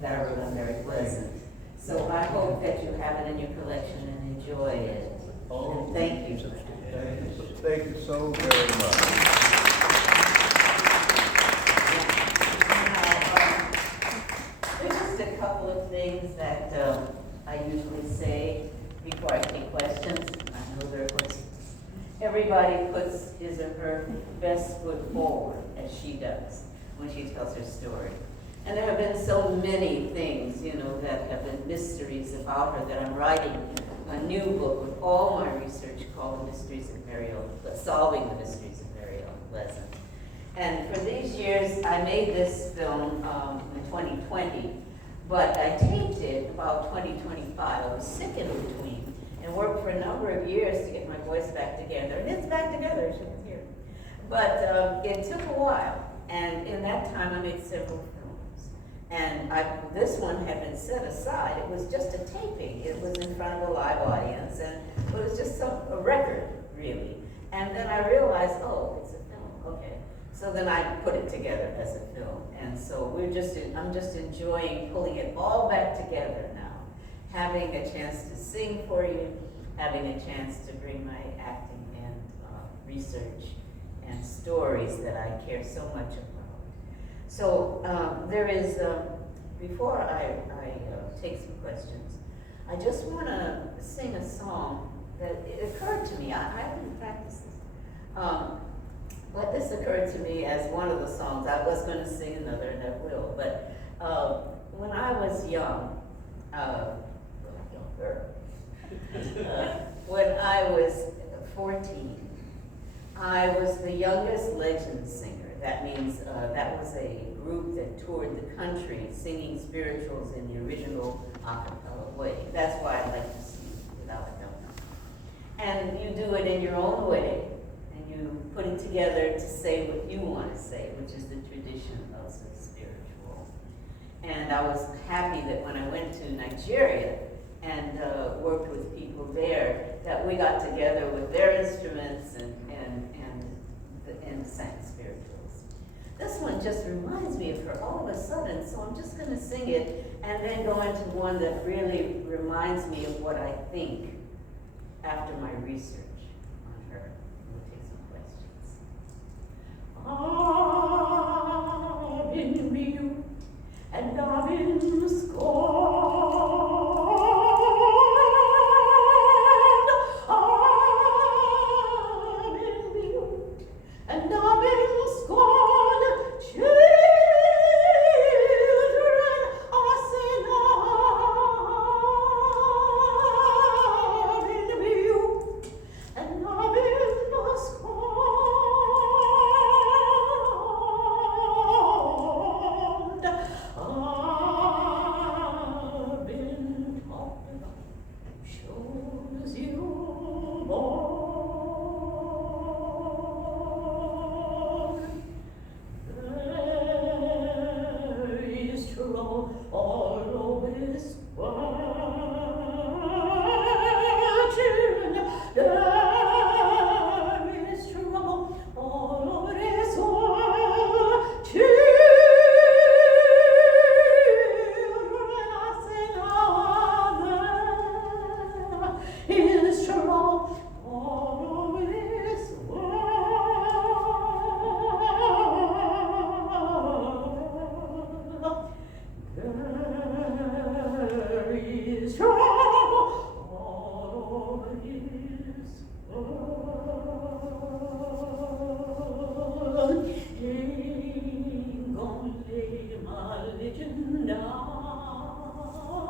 that I wrote on Mary Pleasant. So I hope that you have it in your collection and enjoy it. And thank you. Thank you so very much. There's just a couple of things that I usually say before I take questions. I know there are questions. Everybody puts his or her best foot forward, as she does when she tells her story. And there have been so many things, you know, that have been mysteries about her that I'm writing a new book with all my research called The Mysteries of Solving the Mysteries of Mary Ellen Pleasant. And for these years, I made this film in 2020, but I taped it about 2025. I was sick in between and worked for a number of years to get my voice back together. And it's back together, she was here. But it took a while, and in that time I made several films. And this one had been set aside. It was just a taping. It was in front of a live audience, and it was just a record, really. And then I realized, oh, it's a film, okay. So then I put it together as a film. And so I'm just enjoying pulling it all back together now. Having a chance to sing for you, having a chance to bring my acting and research and stories that I care so much about. So there is, before I take some questions, I just want to sing a song that it occurred to me. I haven't practiced this. But this occurred to me as one of the songs. I was going to sing another, and I will. But when I was young, when I was 14, I was the youngest legend singer. That means that was a group that toured the country singing spirituals in the original a cappella way. That's why I like to sing without a note. And you do it in your own way, and you put it together to say what you want to say, which is the tradition of the spiritual. And I was happy that when I went to Nigeria and worked with people there, that we got together with their instruments and sang spirituals. This one just reminds me of her all of a sudden, so I'm just going to sing it and then go into one that really reminds me of what I think after my research on her. We'll take some questions. I've been real and I've been scorned. And I've been scorned, children are sin, I've been rebuked, and I've been scorned. I've been talked about, shows you more. All over this world, children, there is trouble all over this world, children, I say now, there is trouble all over this world. There is trouble all over this world. Ain't gonna lay my religion down.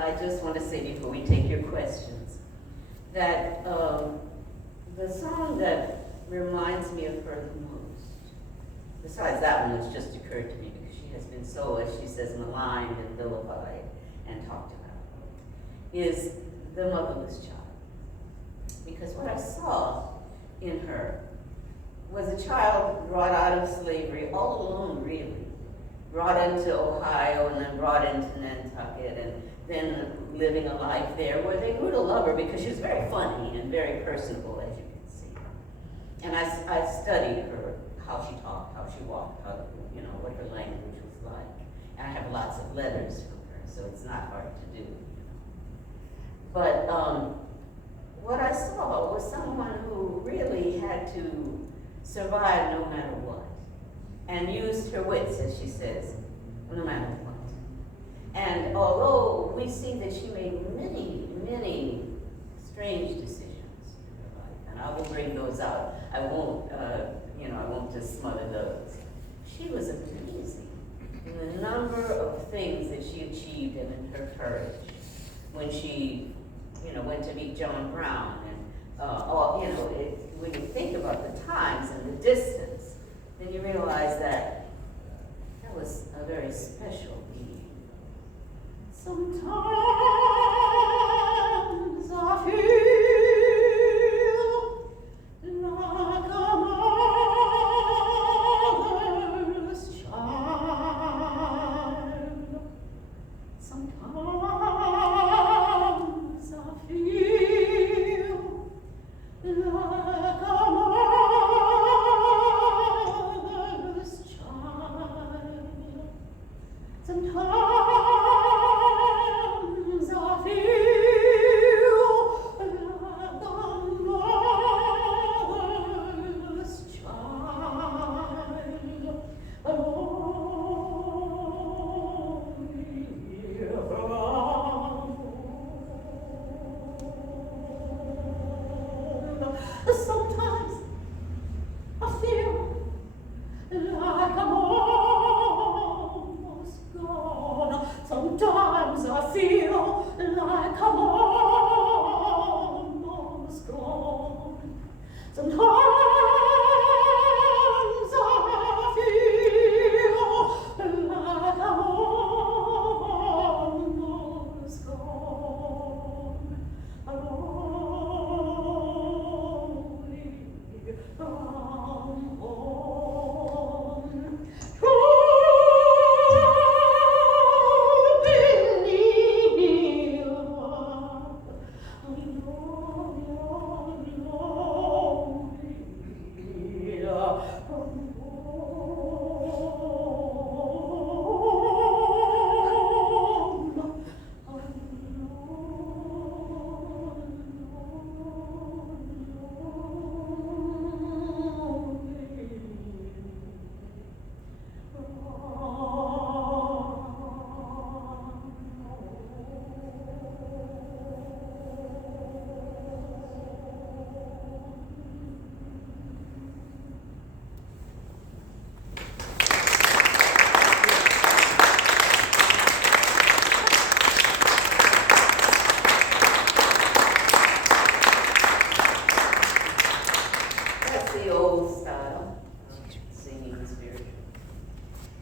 I just want to say before we take your questions, that the song that reminds me of her the most, besides that one which just occurred to me because she has been so, as she says, maligned and vilified and talked about, is The Motherless Child. Because what I saw in her was a child brought out of slavery, all alone really, brought into Ohio and then brought into Nantucket and then living a life there where they grew to love her because she was very funny and very personable, as you can see. And I studied her, how she talked, how she walked, how, you know, what her language was like. And I have lots of letters from her, so it's not hard to do. You know. But what I saw was someone who really had to survive no matter what, and used her wits, as she says, no matter what. And although we see that she made many, many strange decisions in her life, and I will bring those out. I won't, I won't just smother those. She was amazing in the number of things that she achieved and in her courage when she, went to meet John Brown and when you think about the times and the distance, then you realize that was a very special being. Sometimes I feel like a mother's child. Sometimes I feel like a mother's child. Sometimes I feel like a mother's child. Sometimes I feel like I'm almost gone. Sometimes I feel like I'm almost gone. Sometimes I feel like I'm almost gone.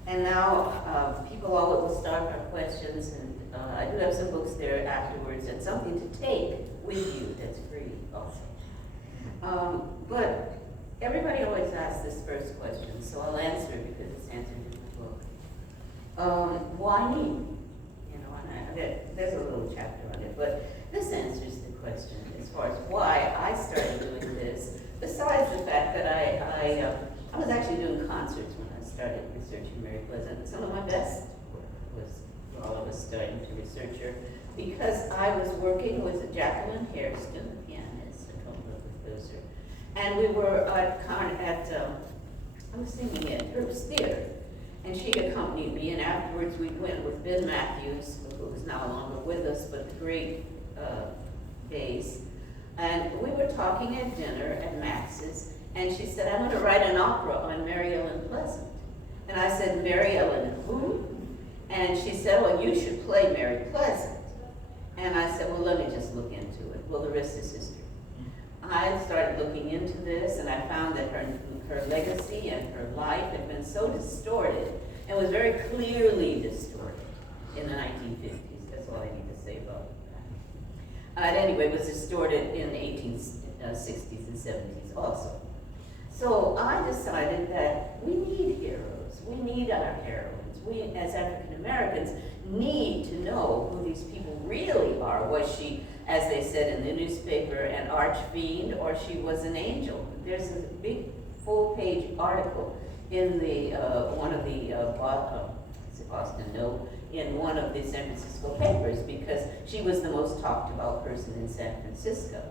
And now, people all will start our questions, and I do have some books there afterwards, and something to take with you that's free also. But everybody always asks this first question, so I'll answer it because it's answered in the book. Why me? There's a little chapter on it, but this answers the question as far as why I started doing this. Besides the fact that I was actually doing concerts when I started researching Mary Pleasant. Some of my best work was all of us starting to research her because I was working with Jacqueline Hairston, a pianist, a trumpet composer, and we were I was singing at Herb's Theater, and she accompanied me, and afterwards we went with Ben Matthews, who is no longer with us, but the great bass, and we were talking at dinner at Max's, and she said, I'm going to write an opera on Mary Ellen Pleasant. And I said, Mary Ellen who? And she said, well, you should play Mary Pleasant. well, the rest is history. I started looking into this, and I found that her legacy and her life had been so distorted, and was very clearly distorted in the 1950s. That's all I need to say about that. Anyway, it was distorted in the 1860s and 70s also. So I decided that we need heroes. We need our heroines. We, as African Americans, need to know who these people really are. Was she, as they said in the newspaper, an arch fiend, or she was an angel? There's a big full-page article in the one of the Boston Note, in one of the San Francisco papers, because she was the most talked about person in San Francisco.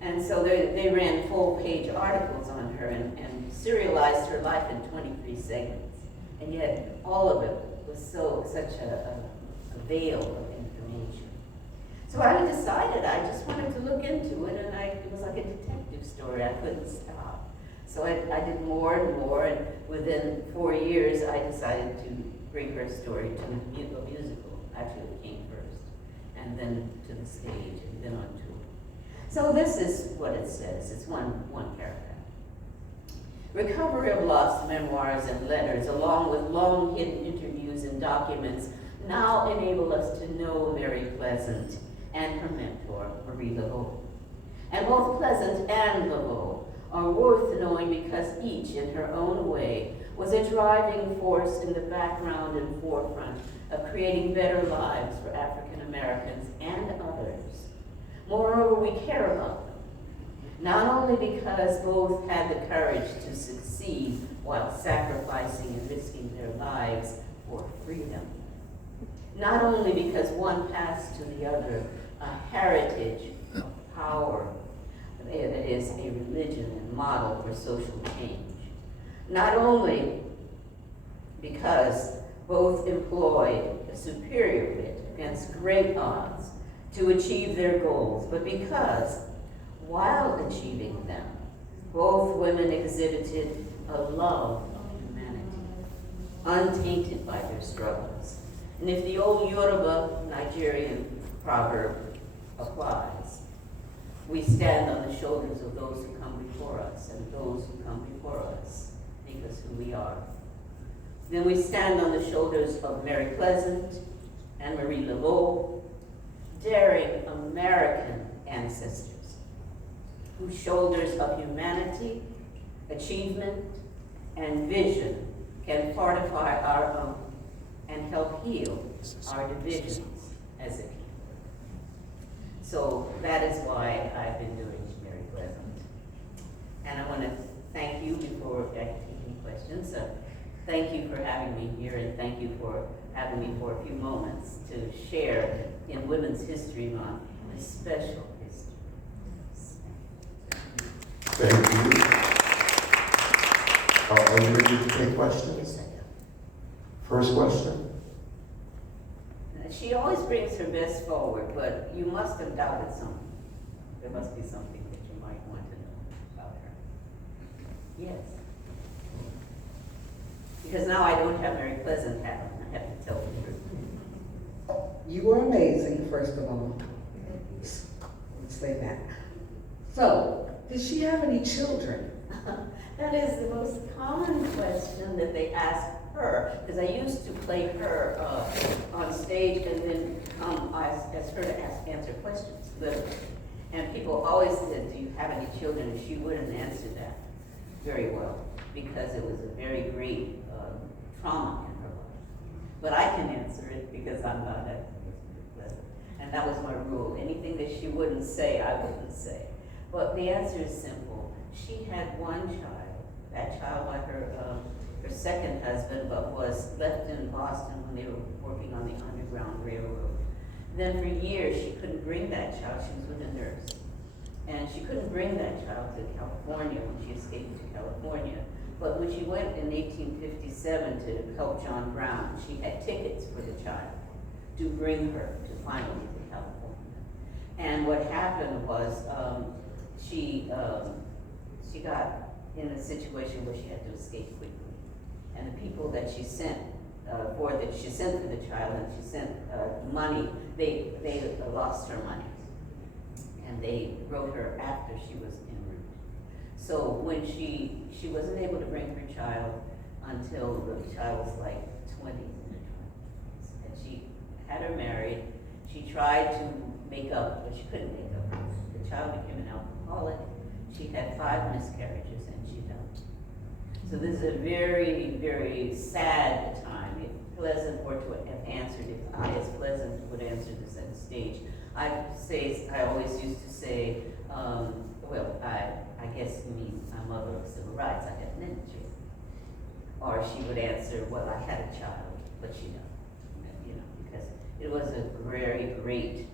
And so they ran full-page articles on her and serialized her life in 23 segments. And yet all of it was such a veil of information. So I decided I just wanted to look into it, and it was like a detective story. I couldn't stop. So I did more and more, and within 4 years I decided to bring her story to a musical. Actually, it came first, and then to the stage, and then on tour. So this is what it says. It's one paragraph. Recovery of lost memoirs and letters, along with long hidden interviews and documents, now enable us to know Mary Pleasant and her mentor, Marie Laveau. And both Pleasant and Laveau are worth knowing because each, in her own way, was a driving force in the background and forefront of creating better lives for African Americans and others. Moreover, we care about them, not only because both had the courage to succeed while sacrificing and risking their lives for freedom, not only because one passed to the other a heritage of power that is a religion and model for social change, not only because both employed a superior wit against great odds to achieve their goals, but because, while achieving them, both women exhibited a love of humanity, untainted by their struggles. And if the old Yoruba Nigerian proverb applies, we stand on the shoulders of those who come before us, and those who come before us make us who we are. Then we stand on the shoulders of Mary Pleasant and Marie Laveau, daring American ancestors, whose shoulders of humanity, achievement, and vision can fortify our own and help heal our divisions as a people. So that is why I've been doing Mary Pleasant. And I want to thank you before I take any questions. Thank you for having me here, and thank you for having me for a few moments to share in Women's History Month a special history. Thank you. Are you ready to take questions? First question. She always brings her best forward, but you must have doubted something. There must be something that you might want to know about her. Yes. Because now I don't have Mary Pleasant hat on. I have to tell the truth. You were amazing, first of all. Let's say that. So, did she have any children? That is the most common question that they ask her, because I used to play her on stage and then ask her to answer questions, literally. And people always said, do you have any children? And she wouldn't answer that very well, because it was a very great trauma in her life. But I can answer it because I'm not that pleasant. And that was my rule. Anything that she wouldn't say, I wouldn't say. But the answer is simple. She had one child. That child by her second husband, but was left in Boston when they were working on the Underground Railroad. Then for years, she couldn't bring that child. She was with a nurse. And she couldn't bring that child to California when she escaped to California. But when she went in 1857 to help John Brown, she had tickets for the child to bring her to finally to California. And what happened was she got in a situation where she had to escape quickly. And the people that she sent for the child, and she sent money, they lost her money. and they wrote her after she was en route. So when she wasn't able to bring her child until the child was like 20, in her 20s. And she had her married. She tried to make up, but she couldn't make up. The child became an alcoholic. She had 5 miscarriages and she died. So this is a very, very sad time. If Pleasant were to have answered, if I as Pleasant would answer this on stage, I always used to say, well, I guess you mean I'm mother of civil rights, I had men in jail. Or she would answer, well, I had a child, but she don't, you know, because it was a very great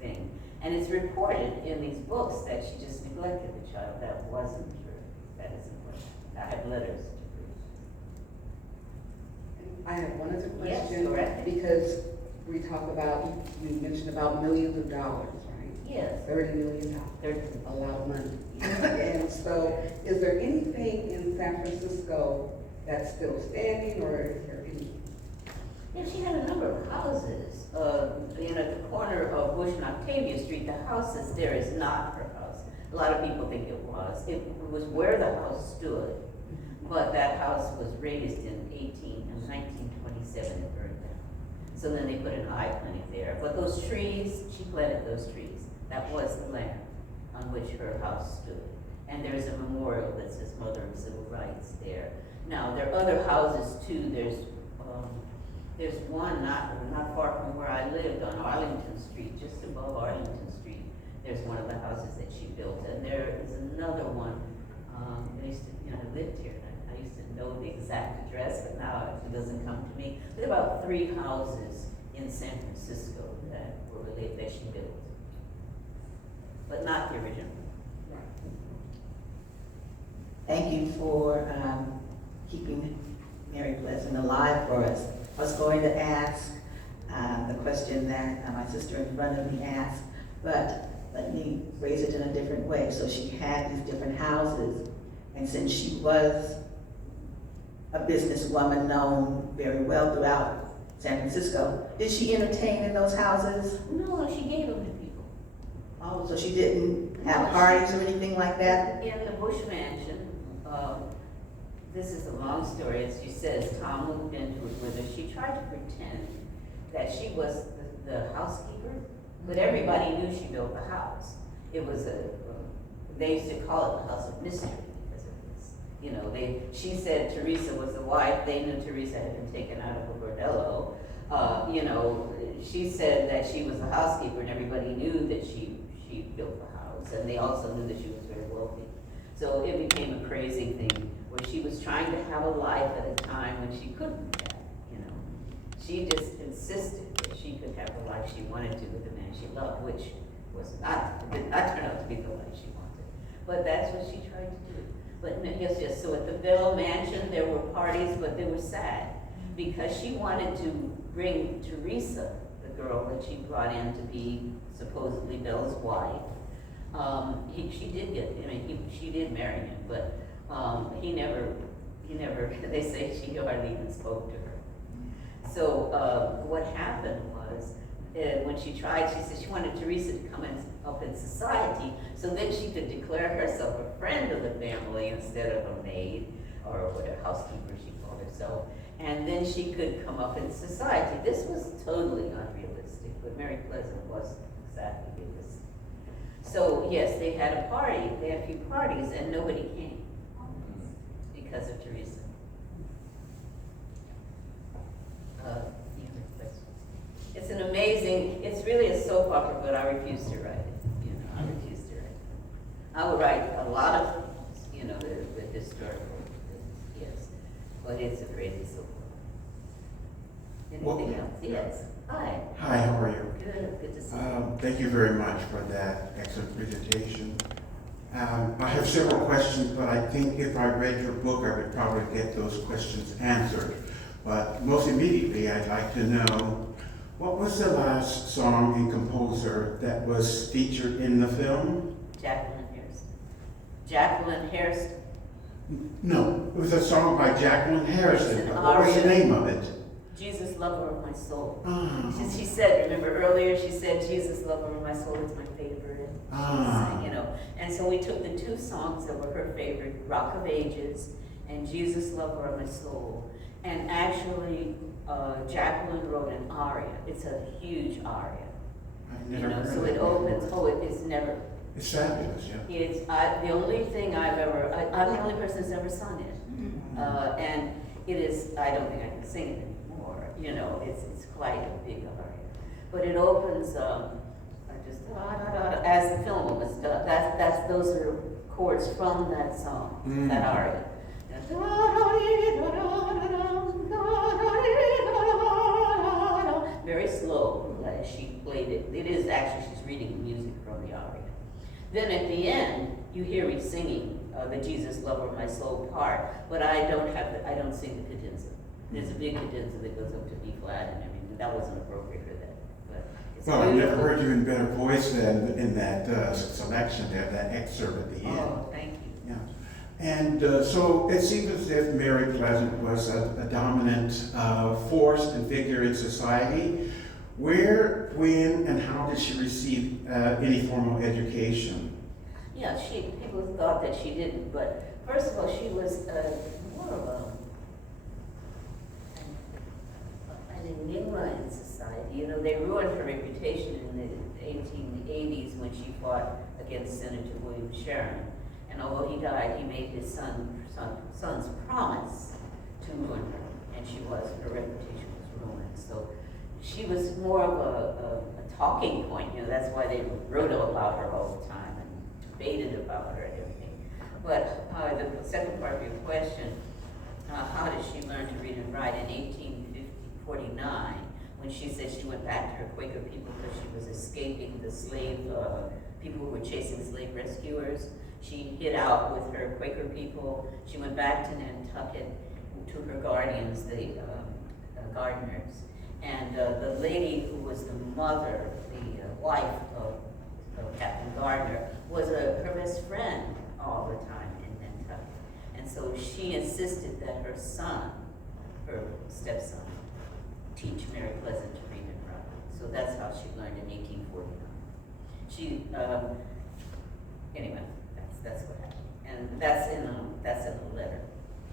thing. And it's reported in these books that she just neglected the child. That wasn't true. That isn't what happened. I have letters to prove. I have one other Yes, question. correct. Because we talk about, you mentioned about millions of dollars, right? Yes. $30 million. There's A lot of money. And so, is there anything in San Francisco that's still standing, or is there any? Yeah, she had a number of houses. At the corner of Bush and Octavia Street, the house that's there is not her house. A lot of people think it was. It was where the house stood, but that house was raised in 1927 and burned down. So then they put an eye clinic there. But those trees, she planted those trees. That was the land on which her house stood. And there's a memorial that says Mother of Civil Rights there. Now, there are other houses too. There's one not far from where I lived on Arlington Street, just above Arlington Street. There's one of the houses that she built, and there is another one. I used to, I lived here. I used to know the exact address, but now it doesn't come to me. There are about 3 houses in San Francisco that she built, but not the original. Thank you for keeping Mary Pleasant alive for us. I was going to ask the question that my sister in front of me asked, but let me phrase it in a different way. So she had these different houses, and since she was a businesswoman known very well throughout San Francisco, did she entertain in those houses? No, she gave them to people. Oh, so she didn't have parties or anything like that? In the Bush Mansion, this is a long story. As she says, Tom moved into it with her. She tried to pretend that she was the housekeeper, but everybody knew she built the house. It was they used to call it the house of mystery because of this. She said Teresa was the wife. They knew Teresa had been taken out of a bordello. She said that she was the housekeeper, and everybody knew that she built the house, and they also knew that she was very wealthy. So it became a crazy thing where she was trying to have a life at a time when she couldn't have, She just insisted that she could have the life she wanted to with the man she loved, which did not turn out to be the life she wanted. But that's what she tried to do. But yes, so at the Bell Mansion, there were parties, but they were sad because she wanted to bring Teresa, the girl that she brought in to be supposedly Bell's wife. She did marry him, but he never, they say she hardly even spoke to her. So what happened was, when she tried, she said she wanted Teresa to come up in society, so then she could declare herself a friend of the family instead of a maid, or whatever, housekeeper she called herself, and then she could come up in society. This was totally unrealistic, but Mary Pleasant wasn't exactly realistic. So yes, they had a party, they had a few parties, and nobody came because of Teresa. It's an amazing, it's really a soap opera, but I refuse to write it. I refuse to write it. I would write a lot of, the historical, yes, but it's a crazy soap opera. Anything else? Yes. Hi. Hi, how are you? Good to see you. Thank you very much for that excellent presentation. I have several questions, but I think if I read your book, I would probably get those questions answered. But most immediately, I'd like to know, what was the last song and composer that was featured in the film? Jacqueline Hairston. Jacqueline Hairston. No, it was a song by Jacqueline Harrison. It's an What was the aria. name of it? Jesus, lover of my soul. Ah. She said, remember earlier, she said, Jesus, lover of my soul, it's my favorite. Ah. You know, and so we took the two songs that were her favorite, Rock of Ages and Jesus, lover of my soul. And actually, Jacqueline wrote an aria. It's a huge aria. I You never know, heard so of it opens, it's never, It's fabulous, yeah. it's, the only thing I'm the only person that's ever sung it. And it is, I don't think I can sing it anymore, you know, it's quite a big aria. But it opens, just, as the film was done, those are chords from that song, that aria. Very slow as she played it. It is actually, she's reading music from the aria. Then at the end, you hear me singing the Jesus, lover of my soul part, but I don't sing the cadenza. There's a big cadenza that goes up to B flat and everything. That wasn't appropriate for that. But it's Well, I've never beautiful. heard you in better voice than in that selection there, that excerpt at the end. Oh, thank you. Yeah. And so it seems as if Mary Pleasant was a dominant force and figure in society. Where, when, and how did she receive any formal education? Yeah, people thought that she didn't, but first of all, she was more of an enigma in society. You know, they ruined her reputation in the 1880s when she fought against Senator William Sharon. And although he died, he made his son's promise to ruin her, and her reputation was ruined. So she was more of a talking point. You know, that's why they wrote about her all the time and debated about her and everything. But the second part of your question, how did she learn to read and write? In 1849, when she said she went back to her Quaker people because she was escaping the slave people who were chasing slave rescuers. She hid out with her Quaker people. She went back to Nantucket to her guardians, the gardeners. And the lady who was the mother, the wife of Captain Gardner, was her best friend all the time in Nantucket. And so she insisted that her son, her stepson, teach Mary Pleasant to read and write. So that's how she learned in 1849. She, anyway, that's what happened. And that's in the letter.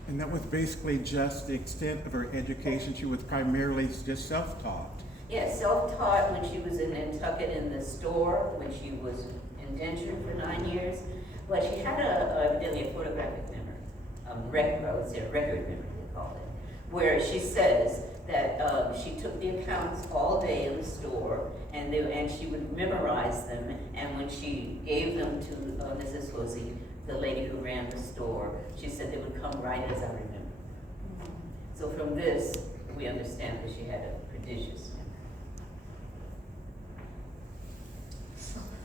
And that was basically just the extent of her education. She was primarily just self-taught. Yeah, self-taught when she was in Nantucket in the store, when she was indentured for 9 years. But she had evidently a photographic memory, I would say a record memory, they call it, where she says that she took the accounts all day in the store, and she would memorize them, and when she gave them to Mrs. Hosey, the lady who ran the store, she said they would come right as I remember. So from this, we understand that she had a prodigious memory.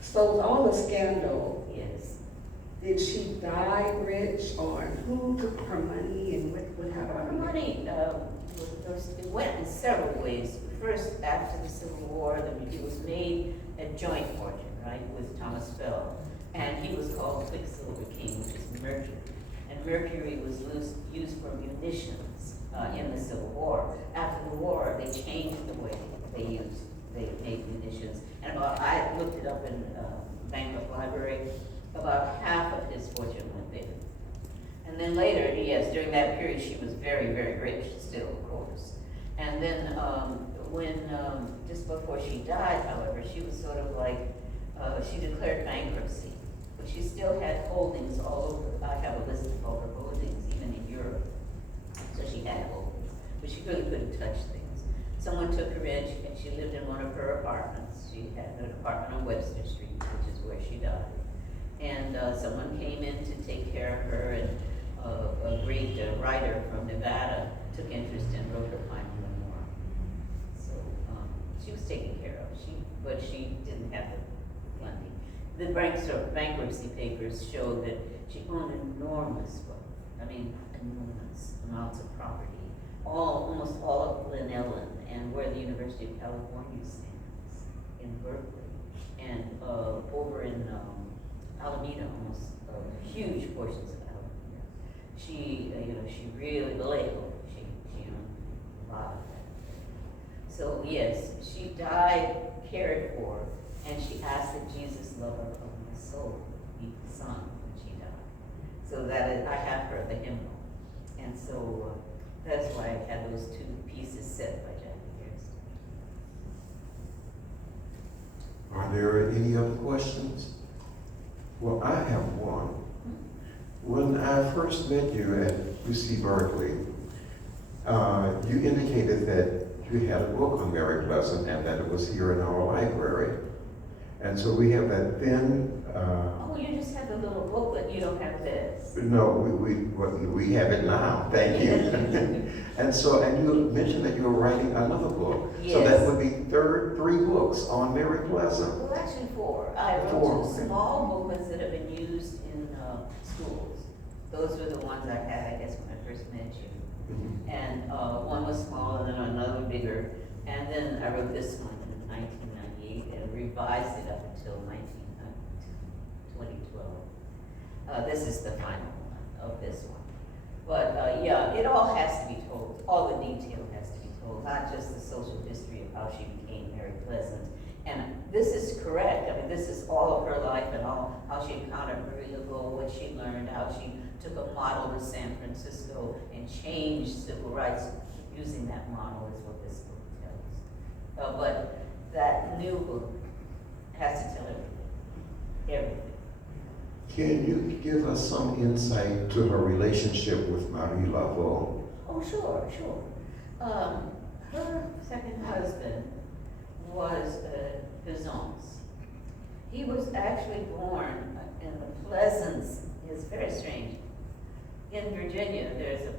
So with all the scandal, Yes. did she die rich, or who took her money, and what Her happened? money, it went in several ways. First, after the Civil War, it was made a joint fortune, right, with Thomas Bell. And he was called Quicksilver King, which is Mercury. And Mercury was used for munitions in the Civil War. After the war, they changed the way they made munitions. And I looked it up in Bancroft Library, about half of his fortune went there. And then later, yes, during that period, she was very, very rich still, of course. And then just before she died, however, she was sort of like, she declared bankruptcy. But she still had holdings all over. I have a list of all her holdings, even in Europe. So she had holdings, but she really couldn't touch things. Someone took her in, she lived in one of her apartments. She had an apartment on Webster Street, which is where she died. And someone came in to take care of her, and a great writer from Nevada took interest and wrote her final memoir. So she was taken care of, but she didn't have the funding. The bankruptcy papers show that she owned enormous wealth. I mean, enormous amounts of property. Almost all of Glen Ellen and where the University of California stands in Berkeley. And over in Alameda, almost huge portions of Alameda. She really lived. She owned a lot of that. So yes, she died cared for, and she asked that Jesus, lover of my soul, be the son when she died. So that is, I have her the hymnal, and so that's why I had those two pieces set by Jackie Harrison. Are there any other questions? Well, I have one. When I first met you at UC Berkeley, you indicated that you had a book on Mary Pleasant and that it was here in our library. And so we have that thin. Oh, you just have the little booklet, you don't have this. No, we have it now, thank you. And you mentioned that you were writing another book. So that Yes. would be 3 books on Mary Pleasant. Well, actually 4. I wrote 4, 2 okay. small booklets that have been used in schools. Those were the ones I had, I guess, when I first met you. Mhm. And one was small and then another bigger. And then I wrote this one in 1998 and revised it up until 2012. This is the final one of this one. But yeah, it all has to be told. All the detail has to be told, not just the social history of how she became Mary Pleasant. And this is correct. I mean, this is all of her life and all how she encountered Marie Laveau, what she learned, how she took a model to San Francisco and changed civil rights using that model is what this book tells. But that new book has to tell everything. Everything. Can you give us some insight to her relationship with Marie Laveau? Oh, sure. Her second husband was Pizons. He was actually born in the Pleasance. It's very strange. In Virginia, there's a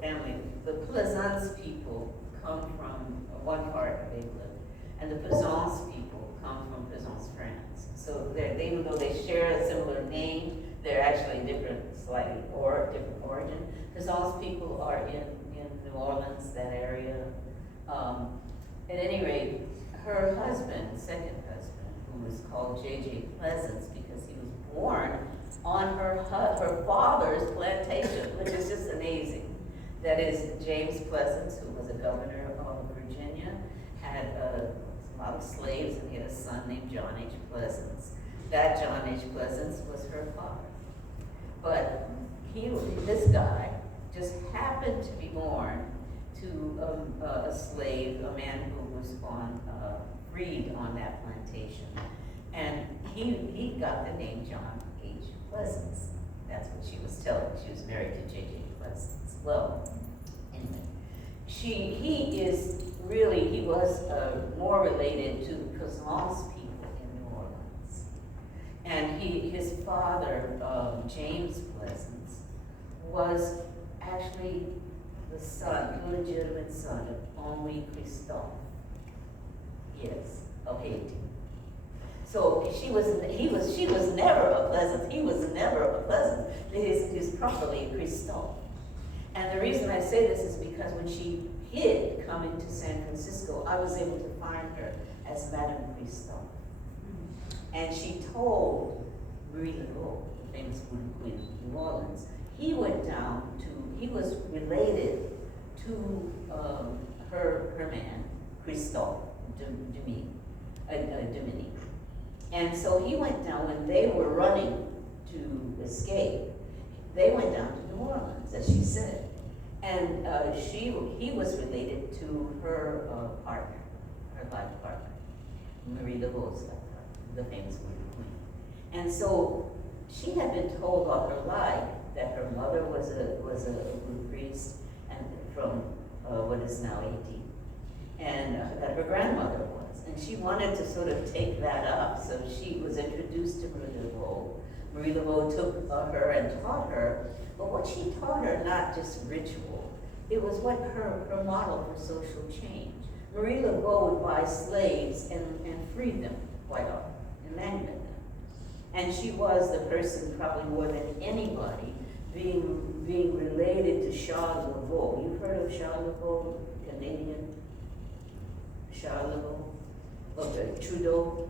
family. The Pleasance people come from one part of England, and the Pizons people come from Pizons, France. So even though they share a similar name, they're actually different, slightly, or different origin. Pizons people are in New Orleans, that area. At any rate, her husband, second husband, who was called J.J. Pleasance because he was born on her father's plantation, which is just amazing. That is, James Pleasance, who was a governor of Virginia, had a lot of slaves, and he had a son named John H. Pleasance. That John H. Pleasance was her father. But this guy just happened to be born to a slave, a man who was freed on that plantation. And he got the name John H. Pleasance. That's what she was telling. She was married to J.J. Pleasance. Well, anyway, he was more related to the Pizons people in New Orleans. And his father, James Pleasance, was actually the illegitimate son of Henri Christophe. Yes, of Haiti. So she was never a Pleasant. He was never a Pleasant. He's properly Christophe. And the reason I say this is because when she hid coming to San Francisco, I was able to find her as Madame Christophe. And she told Marie Laveau, the famous voodoo queen of New Orleans, he was related to her man, Christophe Dominique. And so he went down, when they were running to escape, they went down to New Orleans, as she said. And he was related to her partner, her life partner, Marie Laveau's life partner, the famous voodoo queen. And so she had been told all her life that her mother was a voodoo priest, and from what is now Haiti, and that her grandmother was. And she wanted to sort of take that up, so she was introduced to Marie Laveau. Marie Laveau took her and taught her, but what she taught her, not just ritual, it was what her model for social change. Marie Laveau would buy slaves and free them quite often, and manumit them. And she was the person, probably more than anybody, being related to Charles Laveau. You've heard of Charles Laveau, Canadian Charles Laveau? Trudeau?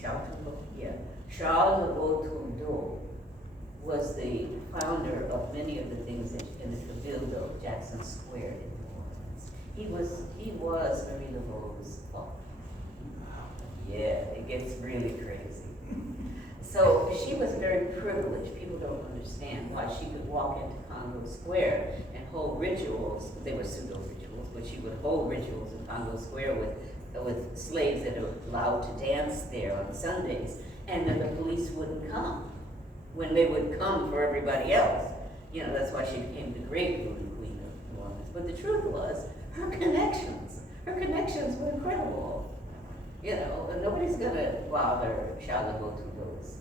Charles Trudeau, yeah. Charles Laveau Trudeau was the founder of many of the things in the Cabildo, Jackson Square in New Orleans. He was Marie Laveau's father. Yeah, it gets really crazy. So she was very privileged. People don't understand why she could walk into Congo Square and hold rituals. They were pseudo rituals, but she would hold rituals in Congo Square with slaves that are allowed to dance there on Sundays, and then the police wouldn't come when they would come for everybody else. You know, that's why she became the great voodoo queen of New Orleans. But the truth was, her connections were incredible. You know, and nobody's gonna bother Saga go to those.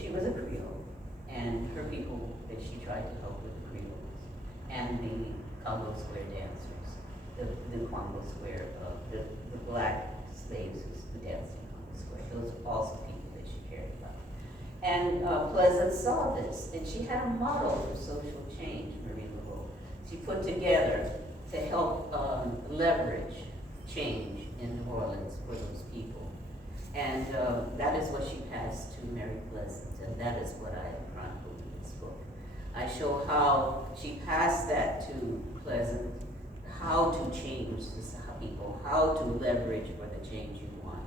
She was a Creole, and her people that she tried to help with the Creoles, and the Congo Square dancers, the Congo Square, the black slaves who danced in Congo Square. Those are also people that she cared about. And Pleasant saw this, and she had a model for social change, Marie Laveau. She put together to help leverage change in New Orleans for those people. And that is what she passed to Mary Pleasant, and that is what I chronicled in this book. I show how she passed that to Pleasant, how to change people, how to leverage for the change you want.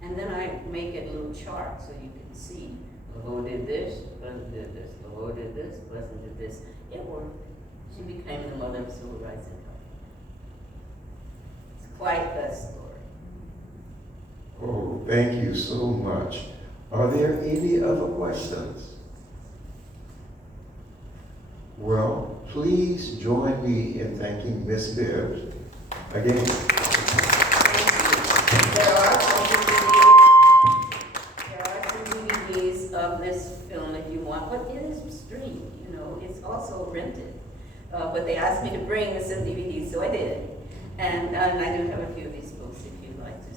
And then I make it a little chart so you can see, Laveau did this, Pleasant did this, Laveau did this, Pleasant did this. It worked. She became the mother of civil rights in Color. It's quite a story. Oh, thank you so much. Are there any other questions? Well, please join me in thanking Ms. Bibbs again. There are some DVDs of this film if you want, but it is streamed, you know, it's also rented. But they asked me to bring this in DVD, so I did. And I do have a few of these books if you'd like to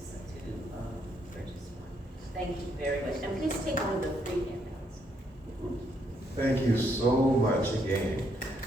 purchase one. Thank you very much. And please take one of the free handouts. Thank you so much again.